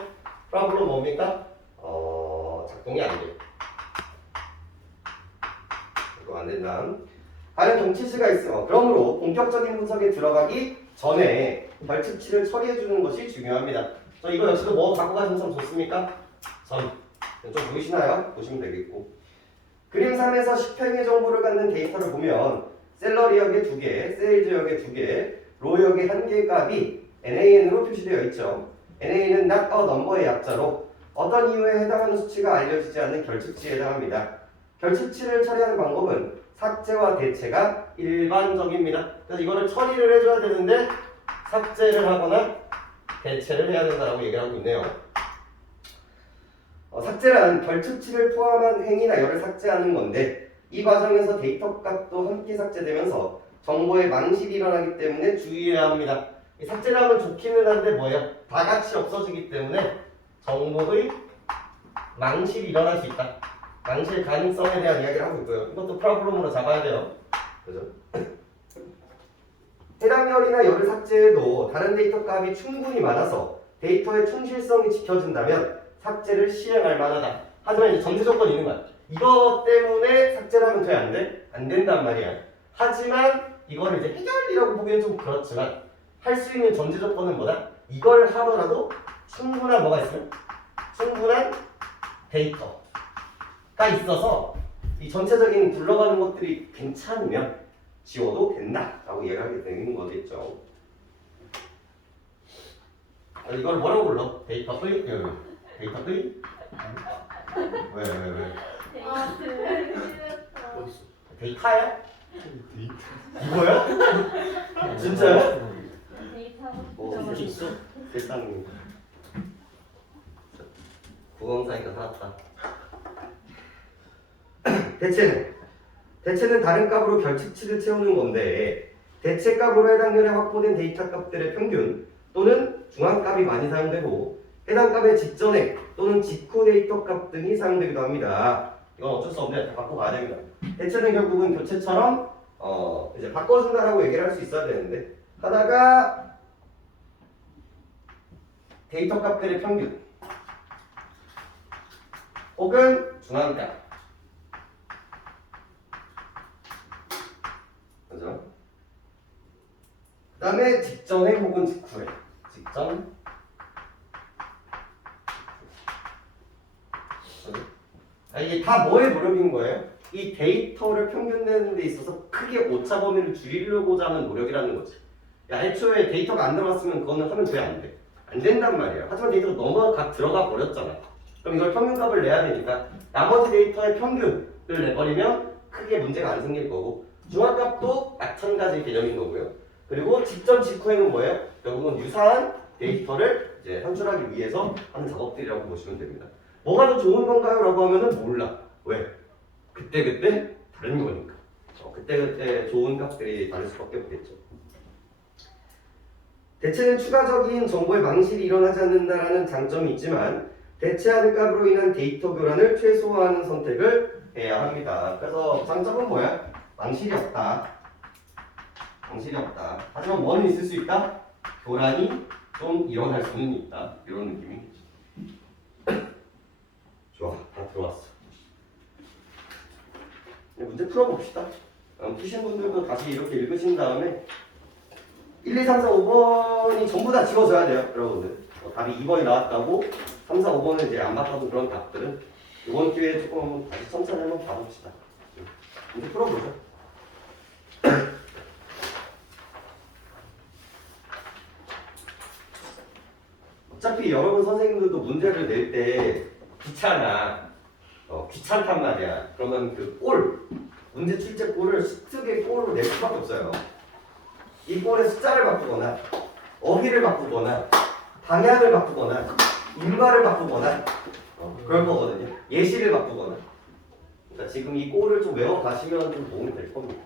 프로블럼 뭡니까? 작동이 안 돼요. 이거 안 된다. 다른 동치수가 있어. 그러므로 본격적인 분석에 들어가기 전에 별특치를 처리해 주는 것이 중요합니다. 이거 역시도 뭐 갖고 가시면 참 좋습니까? 좀 보이시나요? 보시면 되겠고. 그림 3에서 10행의 정보를 갖는 데이터를 보면 셀러리 역의 2개, 세일즈 역의 2개, 로 역의 1개의 값이 NAN으로 표시되어 있죠. NA는 not a number의 약자로 어떤 이유에 해당하는 수치가 알려지지 않는 결특치에 해당합니다. 결특치를 처리하는 방법은 삭제와 대체가 일반적입니다. 그래서 이거를 처리를 해줘야 되는데 삭제를 하거나 대체를 해야 된다고 얘기를 하고 있네요. 삭제란 결측치를 포함한 행위나 열을 삭제하는 건데 이 과정에서 데이터 값도 함께 삭제되면서 정보의 망실이 일어나기 때문에 주의해야 합니다. 이 삭제라면 좋기는 한데 뭐예요? 다 같이 없어지기 때문에 정보의 망실이 일어날 수 있다. 망실 가능성에 대한 이야기를 하고 있고요. 이것도 프로그램으로 잡아야 돼요. 그죠? 해당 열이나 열을 삭제해도 다른 데이터 값이 충분히 많아서 데이터의 충실성이 지켜진다면 삭제를 시행할 만하다. 하지만 이제 전제 조건이 있는 거야. 이거 때문에 삭제를 하면 돼? 안 돼? 안 된단 말이야. 하지만 이거를 이제 해결이라고 보기엔 좀 그렇지만 할 수 있는 전제 조건은 뭐다? 이걸 하더라도 충분한 뭐가 있으면? 충분한 데이터가 있어서 이 전체적인 굴러가는 것들이 괜찮으면 지워도 된다라고 이야기하게 되는 거겠죠. 이걸 뭐라고 불러? 데이터의? 데이터의? 왜? 아, 그랬다. 어디 있어? 데이터야? 이거야? 진짜야? 데이터 어디 있어? 세상에. 국어사니까 살았다. 대체는 다른 값으로 결측치를 채우는 건데 대체 값으로 해당 열에 확보된 데이터 값들의 평균 또는 중앙값이 많이 사용되고 해당 값의 직전액 또는 직후 데이터 값 등이 사용되기도 합니다. 이건 어쩔 수 없는데 바꿔 가야 됩니다. 대체는 결국은 교체처럼 이제 바꿔준다라고 얘기를 할 수 있어야 되는데 하다가 데이터 값들의 평균 혹은 중앙값 그죠? 그 다음에 직전에 혹은 직후에 직전 이게 다 뭐의 노력인 거예요? 이 데이터를 평균 내는 데 있어서 크게 오차 범위를 줄이려고자 하는 노력이라는 거지. 야, 애초에 데이터가 안 들어갔으면 그거는 하면 돼? 안 돼? 안 된단 말이야. 하지만 데이터가 너무 각 들어가 버렸잖아. 그럼 이걸 평균값을 내야 되니까 나머지 데이터의 평균을 내버리면 크게 문제가 안 생길 거고 중앙값도 마찬가지 개념인 거고요. 그리고 직전 직후에는 뭐예요? 결국은 유사한 데이터를 이제 산출하기 위해서 하는 작업들이라고 보시면 됩니다. 뭐가 더 좋은 건가요? 라고 하면은 몰라. 왜? 그때그때 다른 거니까. 그때그때 좋은 값들이 다를 수밖에 없겠죠. 대체는 추가적인 정보의 망실이 일어나지 않는다는 장점이 있지만 대체하는 값으로 인한 데이터 교란을 최소화하는 선택을 해야 합니다. 그래서 장점은 뭐야? 망실이 없다. 망실이 없다. 하지만 뭐는 있을 수 있다? 교란이 좀 일어날 수는 있다. 이런 느낌이겠죠. 좋아, 다 들어왔어. 이제 문제 풀어봅시다. 푸신 분들도 다시 이렇게 읽으신 다음에 1, 2, 3, 4, 5번이 전부 다 지워져야 돼요, 여러분들. 답이 2번이 나왔다고 3, 4, 5번은 이제 안 바꿔도 그런 답들은 이번 기회에 조금 다시 천천히 한번 봐봅시다. 문제 풀어보죠. 어차피 여러분 선생님들도 문제를 낼 때 귀찮단 말이야. 그러면 그 문제 출제 꼴을 수특의 꼴로 낼 수밖에 없어요. 이 꼴의 숫자를 바꾸거나 어휘를 바꾸거나 방향을 바꾸거나 일과를 바꾸거나 그럴 거거든요. 예시를 바꾸거나. 그러니까 지금 이 꼴을 좀 외워 가시면 좀 도움이 될 겁니다.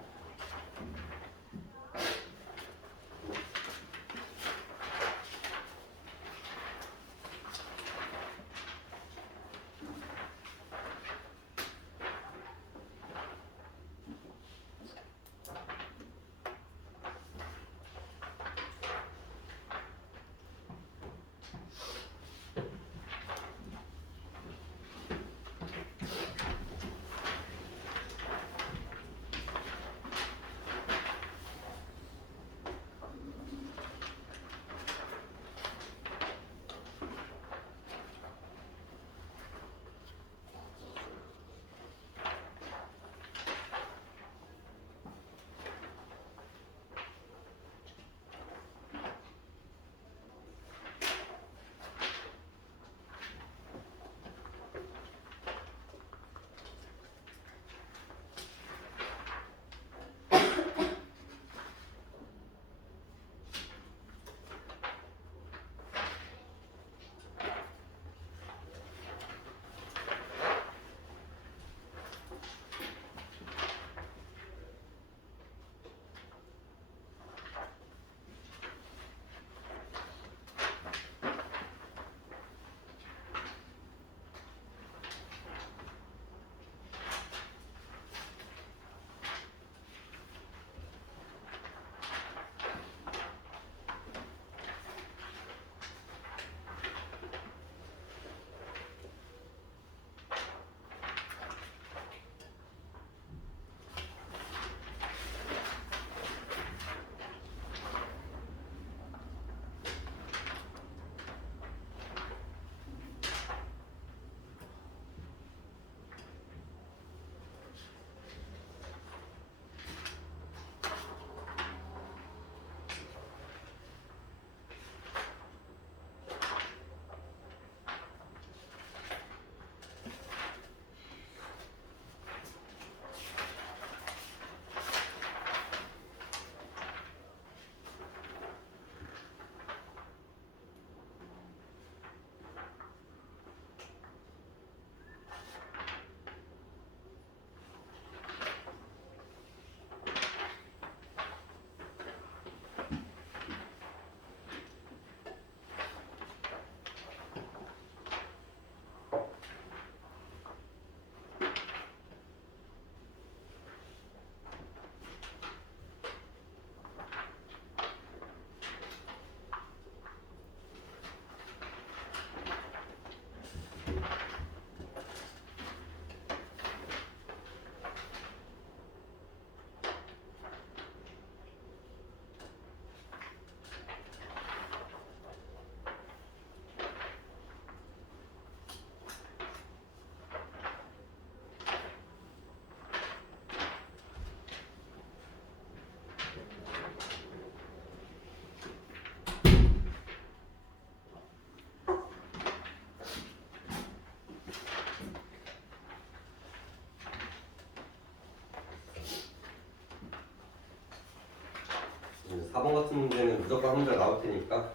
4번 같은 문제는 무조건 한 문제 나올 테니까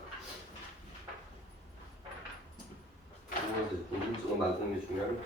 이제 궁금증을 만드는 게 중요하겠죠.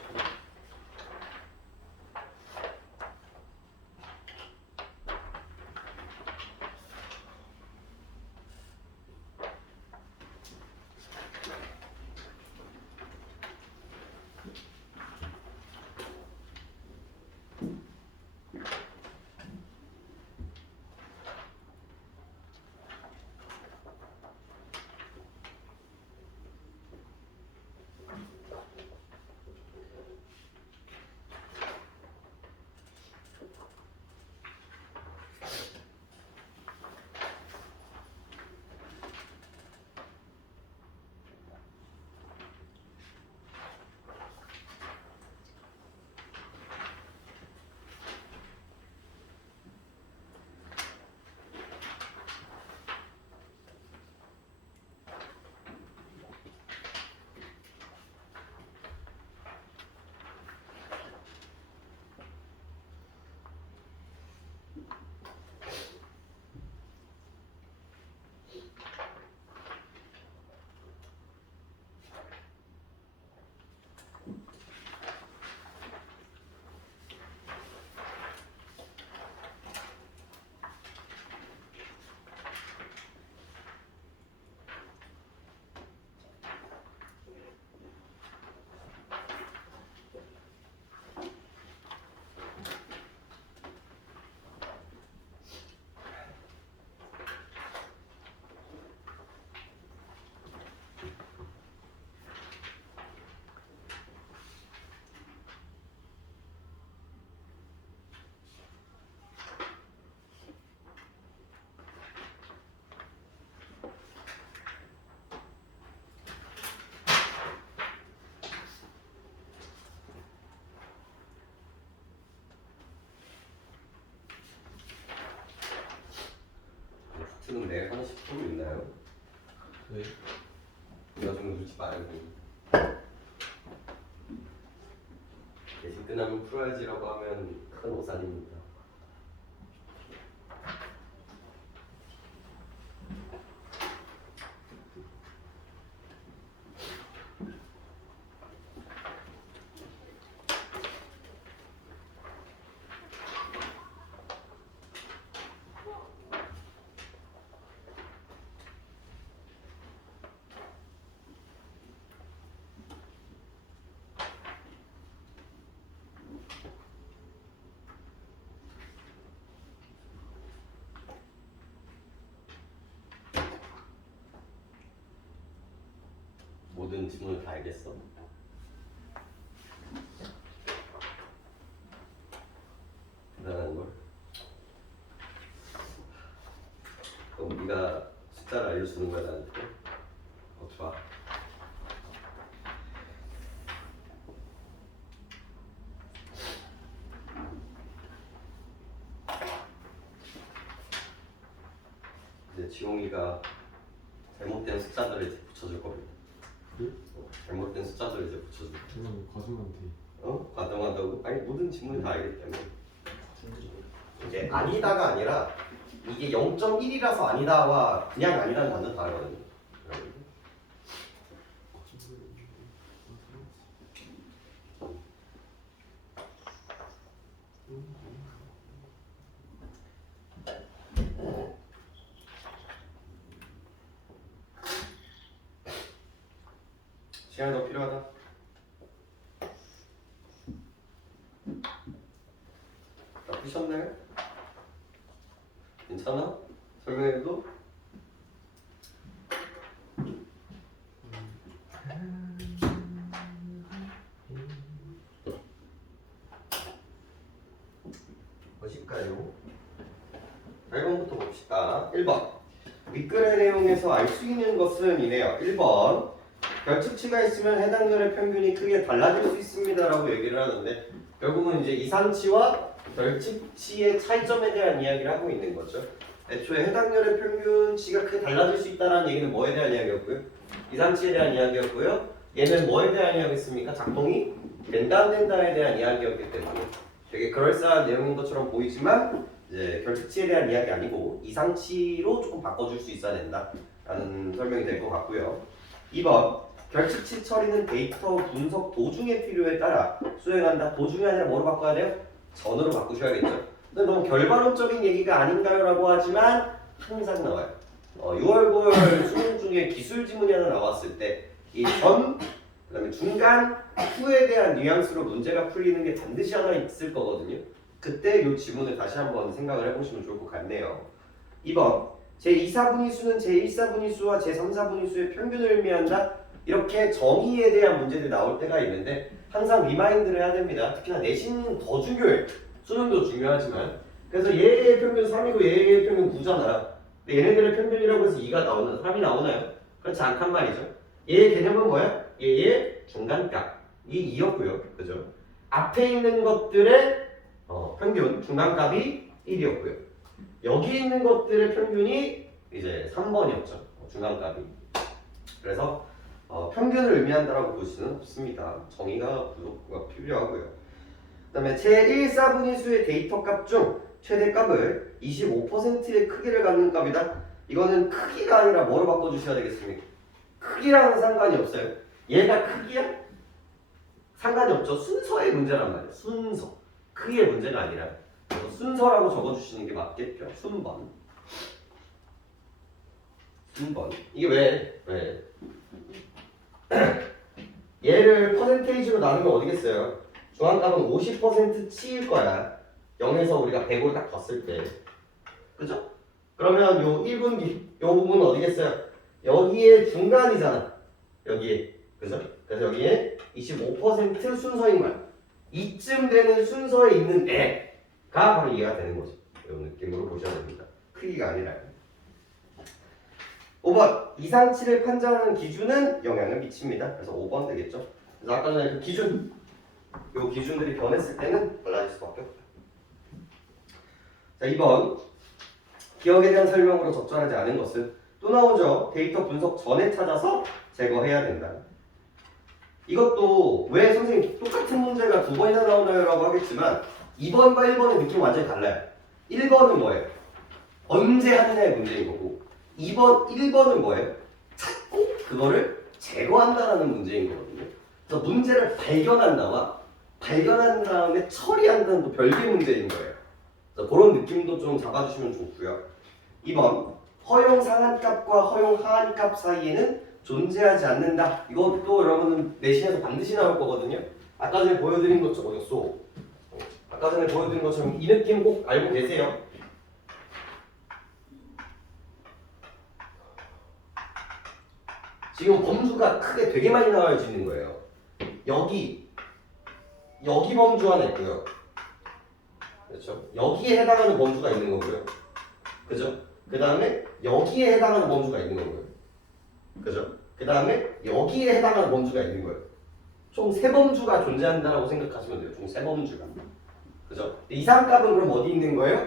지금 내일 하나씩 풀고 있나요? 왜? 여정 누르지 말고 대신 끝나면 풀어야지라고 하면 큰 오산입니다. 모든 지문을 다 알겠어? 대단한 걸. 그럼 네가 숫자를 알려주는 거야 나한테? 좋아. 이제 지용이가 잘못된 숫자들을 이제 붙여줄 겁니다. 잘못된 숫자들을 이제 붙여줄 거야. 그건 거짓말한테. 가능하다고? 아니 모든 지문을 다 알기 때문에 이제 아니다가 아니라 이게 0.1이라서 아니다와 그냥 아니다는 완전 다르거든요. 시간이 더 필요하다. 다 푸셨나요? 괜찮아? 설명해도? 보실까요? 1번부터 봅시다. 1번 윗글의 내용에서 알 수 있는 것은 이래요. 1번 별측치가 있으면 해당 결의 평균이 크게 달라질 수 있습니다 라고 얘기를 하는데 결국은 이제 이산치와 별측치의 차이점에 대한 이야기를 하고 있는 거죠. 애초에 해당 결의 평균치가 크게 달라질 수 있다는 얘기는 뭐에 대한 이야기였고요? 이산치에 대한 이야기였고요. 얘는 뭐에 대한 이야기였습니까? 작동이 된다 안 된다에 대한 이야기였기 때문에 되게 그럴싸한 내용인 것처럼 보이지만 이제 결특치에 대한 이야기 아니고 이상치로 조금 바꿔줄 수 있어야 된다라는 설명이 될 것 같고요. 2번 결특치 처리는 데이터 분석 도중의 필요에 따라 수행한다. 도중이 아니라 뭐로 바꿔야 돼요? 전으로 바꾸셔야겠죠. 근데 너무 결과론적인 얘기가 아닌가요라고 하지만 항상 나와요. 6월 9월 수능 중에 기술 지문이 하나 나왔을 때 이 전, 그다음에 중간, 후에 대한 뉘앙스로 문제가 풀리는 게 반드시 하나 있을 거거든요. 그때 이 지문을 다시 한번 생각을 해보시면 좋을 것 같네요. 2번 제2사분위수는 제1사분위수와 제3사분위수의 평균을 의미한다. 이렇게 정의에 대한 문제들이 나올 때가 있는데 항상 리마인드를 해야 됩니다. 특히나 내신은 더 중요해. 수능도 중요하지만 그래서 얘의 평균 3이고 얘의 평균 9잖아. 근데 얘네들의 평균이라고 해서 2가 나오나 3이 나오나요? 그렇지 않단 말이죠. 얘의 개념은 뭐야? 얘의 중간값이 2였고요. 그죠? 앞에 있는 것들의 평균 중간값이 1이었고요. 여기 있는 것들의 평균이 이제 3번이었죠. 중간값이. 그래서 평균을 의미한다라고 볼 수는 없습니다. 정의가 부족가 필요하고요. 그다음에 제1사분위수의 데이터 값 중 최대값을 25%의 크기를 갖는 값이다. 이거는 크기가 아니라 뭐로 바꿔주셔야 되겠습니까? 크기랑은 상관이 없어요. 얘가 크기야? 상관이 없죠. 순서의 문제란 말이에요. 순서. 크기의 문제가 아니라 순서라고 적어주시는 게 맞겠죠. 순번. 순번. 이게 왜? 얘를 퍼센테이지로 나누면 어디겠어요? 중앙값은 50% 치일 거야. 0에서 우리가 100으로 딱 뒀을 때. 그죠? 그러면 요 1분기, 요 부분은 어디겠어요? 여기에 중간이잖아. 여기에. 그죠? 그래서 여기에 25% 순서인 거야. 이쯤 되는 순서에 있는 애가 바로 이해가 되는 거죠. 이런 느낌으로 보셔야 됩니다. 크기가 아니라. 5번 이상치를 판단하는 기준은 영향을 미칩니다. 그래서 5번 되겠죠. 그래서 아까 전에 그 기준, 요 기준들이 변했을 때는 달라질 수밖에 없다. 자, 2번 기억에 대한 설명으로 적절하지 않은 것은 또 나오죠. 데이터 분석 전에 찾아서 제거해야 된다. 이것도 왜 선생님 똑같은 문제가 두 번이나 나오나요? 라고 하겠지만 2번과 1번의 느낌이 완전히 달라요. 1번은 뭐예요? 언제 하느냐의 문제인 거고 1번은 뭐예요? 찾고 그거를 제거한다라는 문제인 거거든요. 그래서 문제를 발견한다와 발견한 다음에 처리한다는 또 별개의 문제인 거예요. 그래서 그런 느낌도 좀 잡아주시면 좋고요. 2번 허용 상한값과 허용 하한값 사이에는 존재하지 않는다. 이것도 여러분은 내신에서 반드시 나올 거거든요. 아까 전에 보여드린 것처럼 아까 전에 보여드린 것처럼 이 느낌 꼭 알고 계세요. 지금 범주가 크게 되게 많이 나와지는 거예요. 여기 범주 하나 있고요. 그렇죠? 여기에 해당하는 범주가 있는 거고요. 그죠? 그 다음에 여기에 해당하는 범주가 있는 거고요. 그죠? 그 다음에 여기에 해당하는 범주가 있는 거예요. 총 3범주가 존재한다라고 생각하시면 돼요. 총 3범주가. 그죠? 이상값은 그럼 어디 있는 거예요?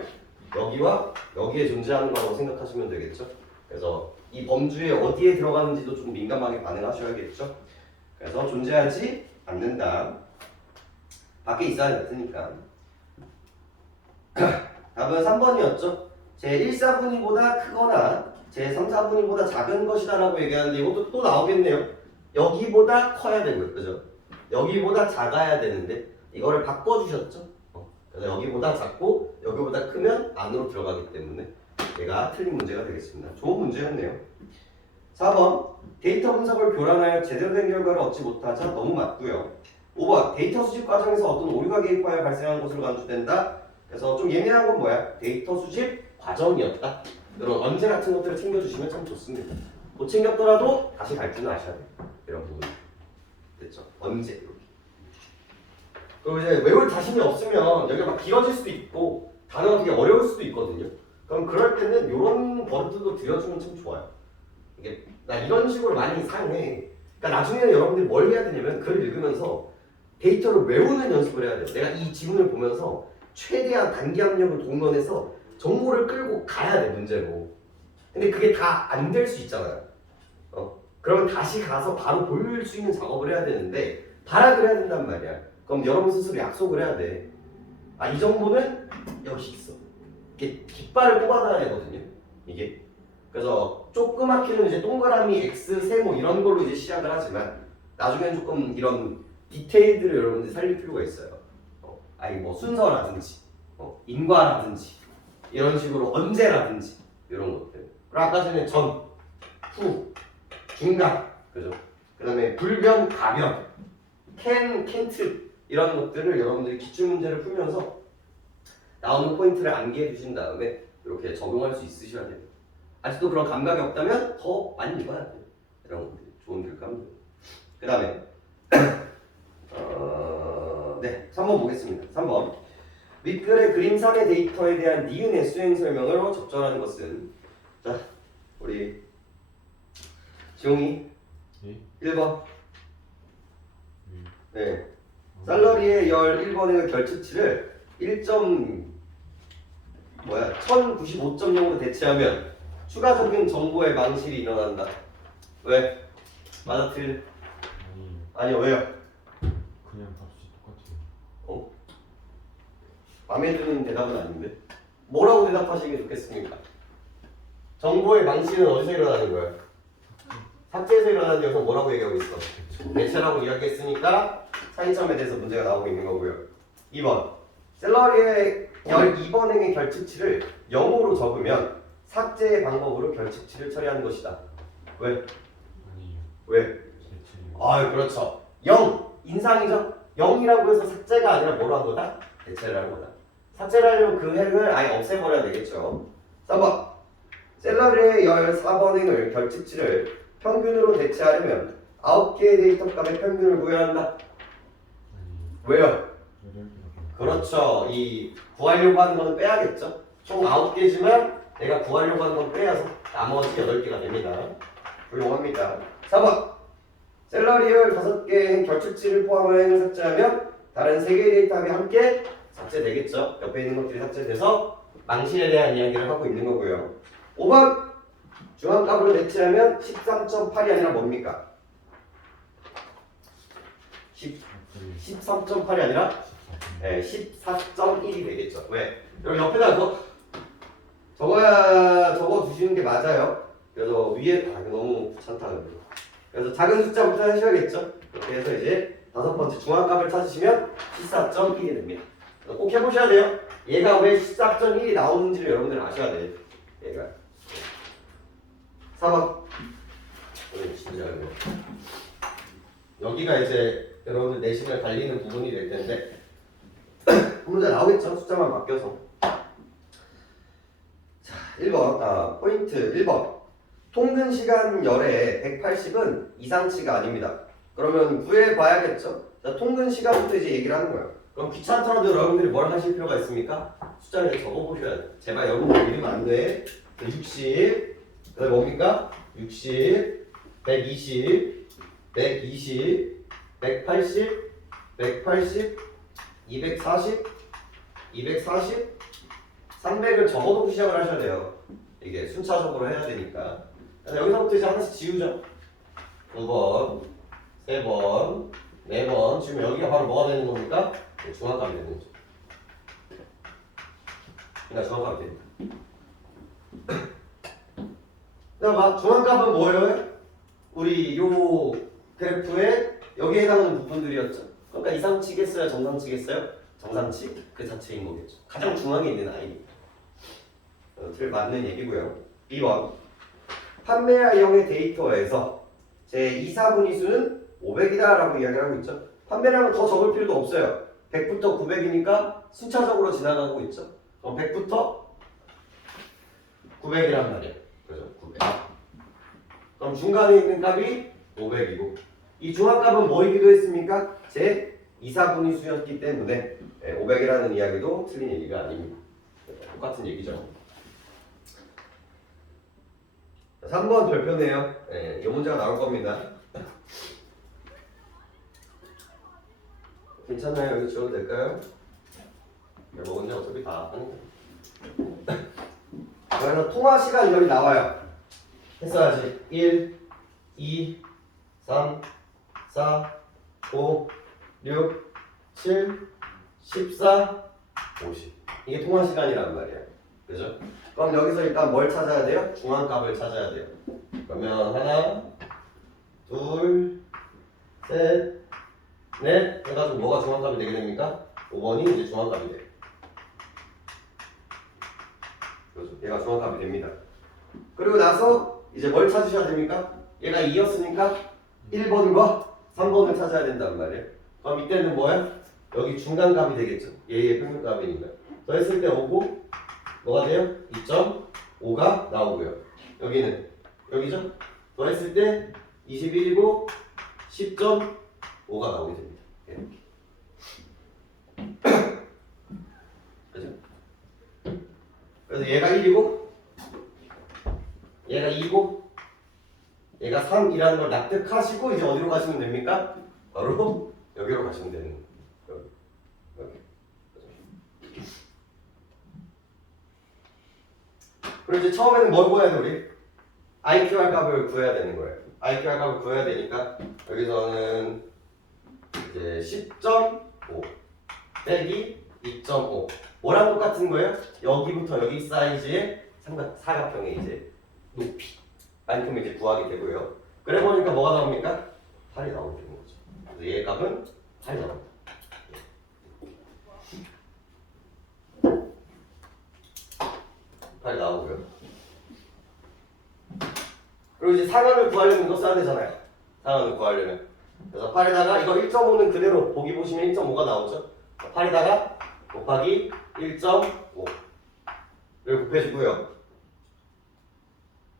여기와 여기에 존재하는 거라고 생각하시면 되겠죠? 그래서 이 범주에 어디에 들어가는지도 좀 민감하게 반응하셔야겠죠? 그래서 존재하지 않는다. 밖에 있어야 됐으니까. 답은 3번이었죠? 제1사분위보다 크거나 제3사분위보다 작은 것이다 라고 얘기하는데 이것도 또 나오겠네요. 여기보다 커야 되고요. 그죠? 여기보다 작아야 되는데 이거를 바꿔주셨죠? 그래서 여기보다 작고 여기보다 크면 안으로 들어가기 때문에 얘가 틀린 문제가 되겠습니다. 좋은 문제였네요. 4번 데이터 분석을 교란하여 제대로 된 결과를 얻지 못하자 너무 맞고요. 5번 데이터 수집 과정에서 어떤 오류가 개입하여 발생한 것으로 간주된다. 그래서 좀 예민한 건 뭐야? 데이터 수집 과정이었다. 이런 언제 같은 것들을 챙겨주시면 참 좋습니다. 못 챙겼더라도 다시 갈 줄은 아셔야 돼요. 이런 부분. 됐죠? 언제 이렇게. 그리고 이제 외울 자신이 없으면 여기가 막 길어질 수도 있고 단어가 되게 어려울 수도 있거든요. 그럼 그럴 때는 이런 버릇도 들여주면 참 좋아요. 이게 나 이런 식으로 많이 사용해. 그러니까 나중에는 여러분들이 뭘 해야 되냐면 글을 읽으면서 데이터를 외우는 연습을 해야 돼요. 내가 이 지문을 보면서 최대한 단기 압력을 동원해서 정보를 끌고 가야 돼, 문제로. 근데 그게 다 안 될 수 있잖아요. 그러면 다시 가서 바로 볼 수 있는 작업을 해야 되는데 발악을 해야 된단 말이야. 그럼 여러분 스스로 약속을 해야 돼. 아, 이 정보는 여기 있어. 이렇게 깃발을 뽑아놔야 되거든요. 이게. 그래서 조그맣게는 이제 동그라미, X, 세모 이런 걸로 이제 시작을 하지만 나중에는 조금 이런 디테일들을 여러분들이 살릴 필요가 있어요. 아니 뭐 순서라든지, 인과라든지 이런 식으로 언제라든지 이런 것들. 그리고 아까 전에 전, 후, 중간, 그죠? 그다음에 불변, 가변, 캔트 이런 것들을 여러분들이 기출 문제를 풀면서 나오는 포인트를 암기해 두신 다음에 이렇게 적용할 수 있으셔야 돼요. 아직도 그런 감각이 없다면 더 많이 읽어야 돼요. 이런 것들 좋은 교육감들. 그 다음에 네, 3번 보겠습니다. 3번 윗글의 그림상의 데이터에 대한 니은의 수행 설명으로 적절한 것은 자, 우리 지용이 네. 1번 네, 살러리의 열 1번의 결측치를 1095.0으로 대체하면 추가적인 정보의 망실이 일어난다. 왜? 맞아 틀려? 아니 아니요 왜요? 그냥 값이 똑같아요. 마음에 드는 대답은 아닌데 뭐라고 대답하시는 게 좋겠습니까? 정보의 망실은 어디서 일어나는 거야? 삭제에서 일어나는 여기서 뭐라고 얘기하고 있어? 대체라고 이야기했으니까 차이점에 대해서 문제가 나오고 있는 거고요. 2번 셀러리의 12번행의 결측치를 0으로 적으면 삭제의 방법으로 결측치를 처리하는 것이다. 왜? 아니에요. 왜? 대체요. 아 그렇죠. 0 인상이죠. 0이라고 해서 삭제가 아니라 뭐로 한 거다? 대체를 하는 거다. 삭제를 하려면 그 행을 아예 없애버려야 되겠죠. 3번 셀러리의 14번행을 결측치를 평균으로 대체하려면 9개의 데이터 값의 평균을 구해야 한다. 아니에요. 왜요? 8개라고. 그렇죠. 이 구하려고 하는 거는 빼야겠죠. 총 9개지만 내가 구하려고 하는 건 빼야서 나머지 8개가 됩니다. 훌륭합니다. 4번 셀러리의 5개의 결측치를 포함한 행을 삭제하면 다른 3개의 데이터가 함께 삭제되겠죠. 옆에 있는 것들이 삭제돼서 망실에 대한 이야기를 하고 있는 거고요. 5번 중앙값으로 대체하면 13.8이 아니라 뭡니까? 13.8이 아니라 14.1이 되겠죠. 왜? 여기 옆에다 적어 두시는 게 맞아요. 그래서 위에 이거 너무 귀찮다. 그래서 작은 숫자부터 하셔야겠죠. 이렇게 해서 이제 5번째 중앙값을 찾으시면 14.1이 됩니다. 꼭 해보셔야 돼요. 얘가 왜 14.1이 나오는지를 여러분들 아셔야 돼요. 얘가 4번 진짜 어려워. 여기가 이제 여러분들 내신을 달리는 부분이 될 텐데 문제 나오겠죠? 숫자만 바뀌어서. 자, 1번 포인트 1번 통근 시간 열의 180은 이상치가 아닙니다. 그러면 구해봐야겠죠? 자, 통근 시간부터 이제 얘기를 하는 거예요. 그럼 귀찮더라도 여러분들이 뭘 하실 필요가 있습니까? 숫자를 적어보셔야 돼. 제발 여러분들 이러면 안 돼. 60, 그 다음에 뭡니까? 60, 120, 120, 180, 180, 240, 240, 300을 적어놓고 시작을 하셔야 돼요. 이게 순차적으로 해야 되니까. 그래서 여기서부터 이제 하나씩 지우죠. 2번, 3번, 4번. 지금 여기가 바로 뭐가 되는 겁니까? 중앙값이 되는 거죠. 그러니까 중앙값이 됩니다. 그다음 중앙값은 뭐예요? 우리 요 그래프에 여기에 해당하는 부분들이었죠. 그러니까 이상치겠어요? 정상치겠어요? 정상치 그 자체인 거겠죠. 가장 중앙에 있는 아이입니다. 틀 맞는 얘기고요. 2번 판매량의 데이터에서 제 2, 4분위수는 500이다 라고 이야기를 하고 있죠. 판매량은 더 적을 필요도 없어요. 100부터 900이니까 순차적으로 지나가고 있죠. 그럼 100부터 900이란 말이에요. 그죠? 900. 그럼 중간에 있는 값이 500이고 이 중앙값은 뭐이기도 했습니까? 제 2, 4분위수였기 때문에 500이라는 이야기도 틀린 얘기가 아닙니다. 똑같은 얘기죠. 3번 별표네요. 이 문제가 나올 겁니다. 괜찮아요? 여기 지워도 될까요? 먹었냐? 어차피 다 하는 거예요. 그래서 통화 시간 여기 나와요. 했어야지. 1, 2, 3, 4, 5, 6, 7, 14, 50. 이게 통화 시간이란 말이야. 그죠? 그럼 여기서 일단 뭘 찾아야 돼요? 중앙값을 찾아야 돼요. 그러면 하나, 둘, 셋, 넷 해가지고 뭐가 중앙값이 되게 됩니까? 5번이 이제 중앙값이 돼요. 그렇죠? 얘가 중앙값이 됩니다. 그리고 나서 이제 뭘 찾으셔야 됩니까? 얘가 2였으니까 1번과 3번을 찾아야 된단 말이에요. 그럼 이때는 뭐야? 여기 중간값이 되겠죠. 얘의 평균값이니까. 더했을 때 5고 뭐가 돼요? 2.5가 나오고요. 여기는 여기죠? 더했을 때 21이고 10.5가 나오게 됩니다. 이렇게. 그죠? 그래서 얘가 1이고 얘가 2고 얘가 3이라는 걸 납득하시고 이제 어디로 가시면 됩니까? 바로 여기로 가시면 되는 거예요. 여기. 그리고 이제 처음에는 뭘 구해야 돼 우리? IQR 값을 구해야 되는 거예요. IQR 값을 구해야 되니까 여기서는 이제 10.5 빼기 2.5 뭐랑 똑같은 거예요? 여기부터 여기 사이즈의 사각형의 이제 높이 만큼 이제 구하게 되고요. 그래 보니까 뭐가 나옵니까? 8이 나오게 되는 거죠. 그래서 얘의 값은 8이 나옵니다. 8이 나오고요. 그리고 이제 상한을 구하려면 이거 써야 되잖아요. 상한을 구하려면. 그래서 8에다가 이거 1.5는 그대로 보기 보시면 1.5가 나오죠. 8에다가 곱하기 1.5를 곱해주고요.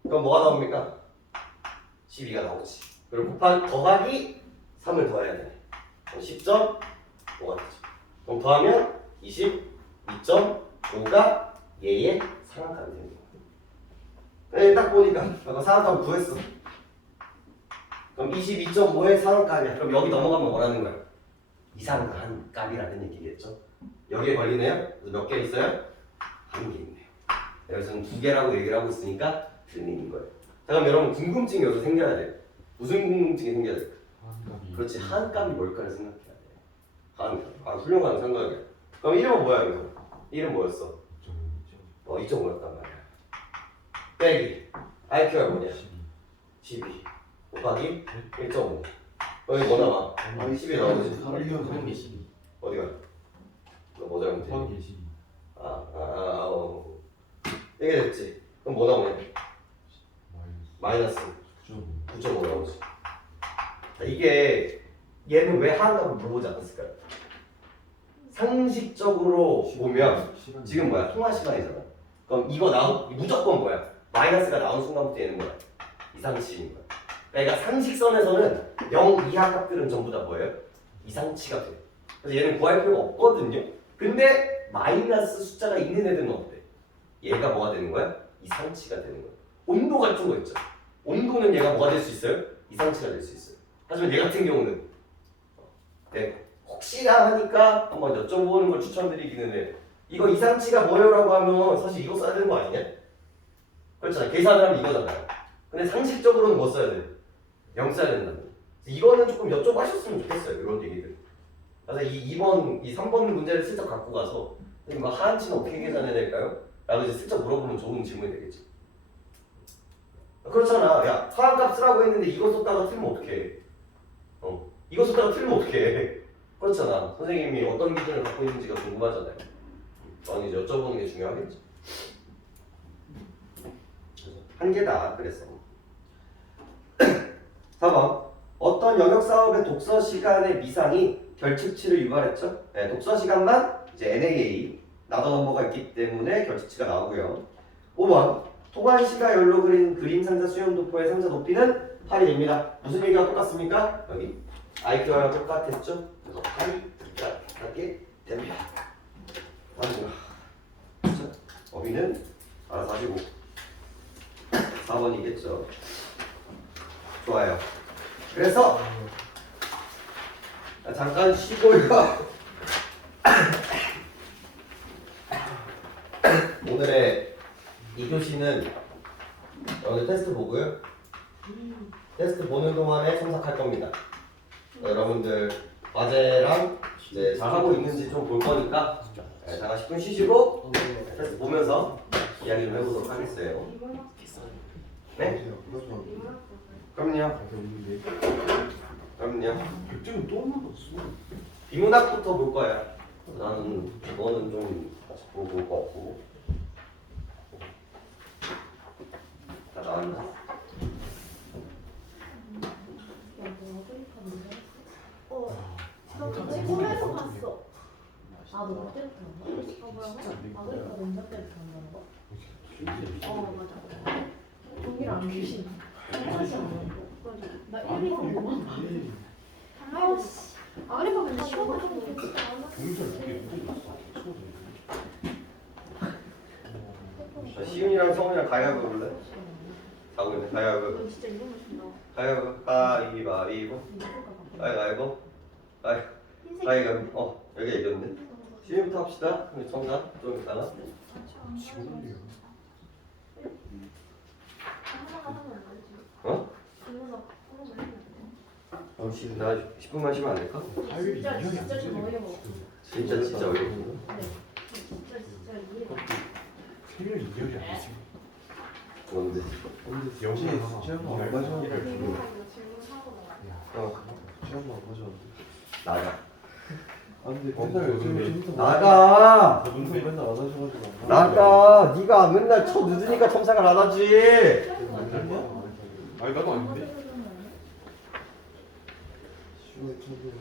그럼 뭐가 나옵니까? 12가 나오지. 그리고 더하기 3을 더해야 돼. 그럼 10.5가 되죠. 그럼 더하면 22.5가 얘의 상한값이 되는 거예요. 네, 딱 보니까 아까 상한값을 구했어. 그럼 22.5의 상한값이야. 그럼 여기 넘어가면 뭐라는 거야? 이상한값이라는 얘기겠죠. 여기에 걸리네요. 그래서 몇 개 있어요? 한 개 있네요. 여기서는 2개라고 얘기를 하고 있으니까 틀린 거예요. 자, 그럼 여러분 궁금증이 여기서 생겨야 돼요. 무슨 궁금증이 생겨야 돼요? 그렇지, 하한값이 뭘까를 생각해야 돼요. 하한값. 아, 훌륭한 생각이야. 그럼 1은 뭐야 여기서? 1은 뭐였어? 2.5였단 말이야. 빼기 IQ가 뭐냐? 12 곱하기 1.5 여기 뭐 나와? 10이 나오지? 그런 게 12. 어디가? 너 뭐 잘못해? 이게 됐지? 그럼 뭐 나오냐? 마이너스 9.5 나오지. 자, 이게 얘는 왜 하한값을 물어보지 않았을까요? 상식적으로 보면 지금 뭐야? 통화 시간이잖아. 그럼 이거 무조건 뭐야? 마이너스가 나온 순간부터 얘는 뭐야? 이상치인 거야. 그러니까 상식선에서는 0 이하 값들은 전부 다 뭐예요? 이상치가 돼. 그래서 얘는 구할 필요가 없거든요. 근데 마이너스 숫자가 있는 애들은 어때? 얘가 뭐가 되는 거야? 이상치가 되는 거야. 온도 같은 거 있죠. 온도는 얘가 뭐가 될 수 있어요? 이상치가 될 수 있어요. 하지만 얘 같은 경우는 네, 혹시나 하니까 한번 여쭤보는 걸 추천드리기는 해. 이거 이상치가 뭐예요라고 하면 사실 이거 써야 되는 거 아니냐? 그렇잖아요. 계산을 하면 이거잖아요. 근데 상식적으로는 뭐 써야 돼? 0 써야 된다. 이거는 조금 여쭤보셨으면 좋겠어요. 이런 얘기들. 그래서 이 3번 문제를 슬쩍 갖고 가서 이거 하한치는 어떻게 계산해야 될까요? 라고 이제 슬쩍 물어보면 좋은 질문이 되겠지. 그렇잖아. 야, 하한값 쓰라고 했는데 이거 썼다가 틀리면 어떡해? 이거 썼다가 틀리면 어떡해? 그렇잖아. 선생님이 어떤 기준을 갖고 있는지가 궁금하잖아요. 저는 이제 여쭤보는 게 중요하겠죠. 한 개다 그랬어. 4번. 어떤 영역 사업의 독서 시간의 미상이 결칙치를 유발했죠? 네, 독서 시간만 이제 NAA 나더 넘버가 있기 때문에 결칙치가 나오고요. 5번. 토관시가 열로 그린 그림 상자 수용 도포의 상자 높이는 8이 됩니다. 무슨 얘기가 똑같습니까? 여기 IQ랑 똑같았죠? 그래서 8이 똑같게 됩니다. 맞죠? 그렇죠? 어휘는 알아서 하시고 4번이겠죠. 좋아요. 그래서 잠깐 쉬고요. 오늘의 2교시는 오늘 테스트 보고요. 테스트 보는 동안에 첨삭할 겁니다. 여러분들 과제랑 이제 잘하고 있는지 좀 볼 거니까 잠깐 10분 쉬시고 테스트 보면서 이야기 좀 해보도록 하겠어요. 네? 그래서 그럼요. 없는데 그럼요. 100점은 또 나갔어. 비문학부터 볼 거야. 나는 너는 좀 보고 볼 거 없고. 다 나왔나? 너 친구에서 봤어. 아, 너 그때부터 봤나? 아, 뭐라고? 아, 그러니까 면접 때부터 한다는 거? 맞아. 동기를 안 주신. 괜찮지 않아? 나 1, 2번 뭐? 아, 씨. 아, 그래, 근데 시험을 좀 좋지 않아? 동의를 어떻게 못했어? 자, 시윤이랑 성훈이랑 가위바위보 볼래? 자고 가위바위보. 너 진짜 이런 거 준다. 가위바위보. 가위바위보. 가위바위보. 가위바위보. 여기 얘기했는데. 시윤부터 합시다. 정답 좀 이따가. 지원이야. 어? 나 10분만 쉬면 안 될까? 하율이 진짜 이형이 안 진짜 되지. 좀 어이가 없어. 진짜 어이없어. 네. 진짜 이해가 안 돼. 생일 이형이 안 되지. 뭔데? 영시 시험도 안 맞아. 어, 시험도 안 맞아. 나가. 아 근데 맨날 요즘 나가. 문서 맨날 안 하셔가지고 나가. 네가 맨날 늦으니까 첨삭을 안 하지. 아니 나도 아닌데. 10월 초도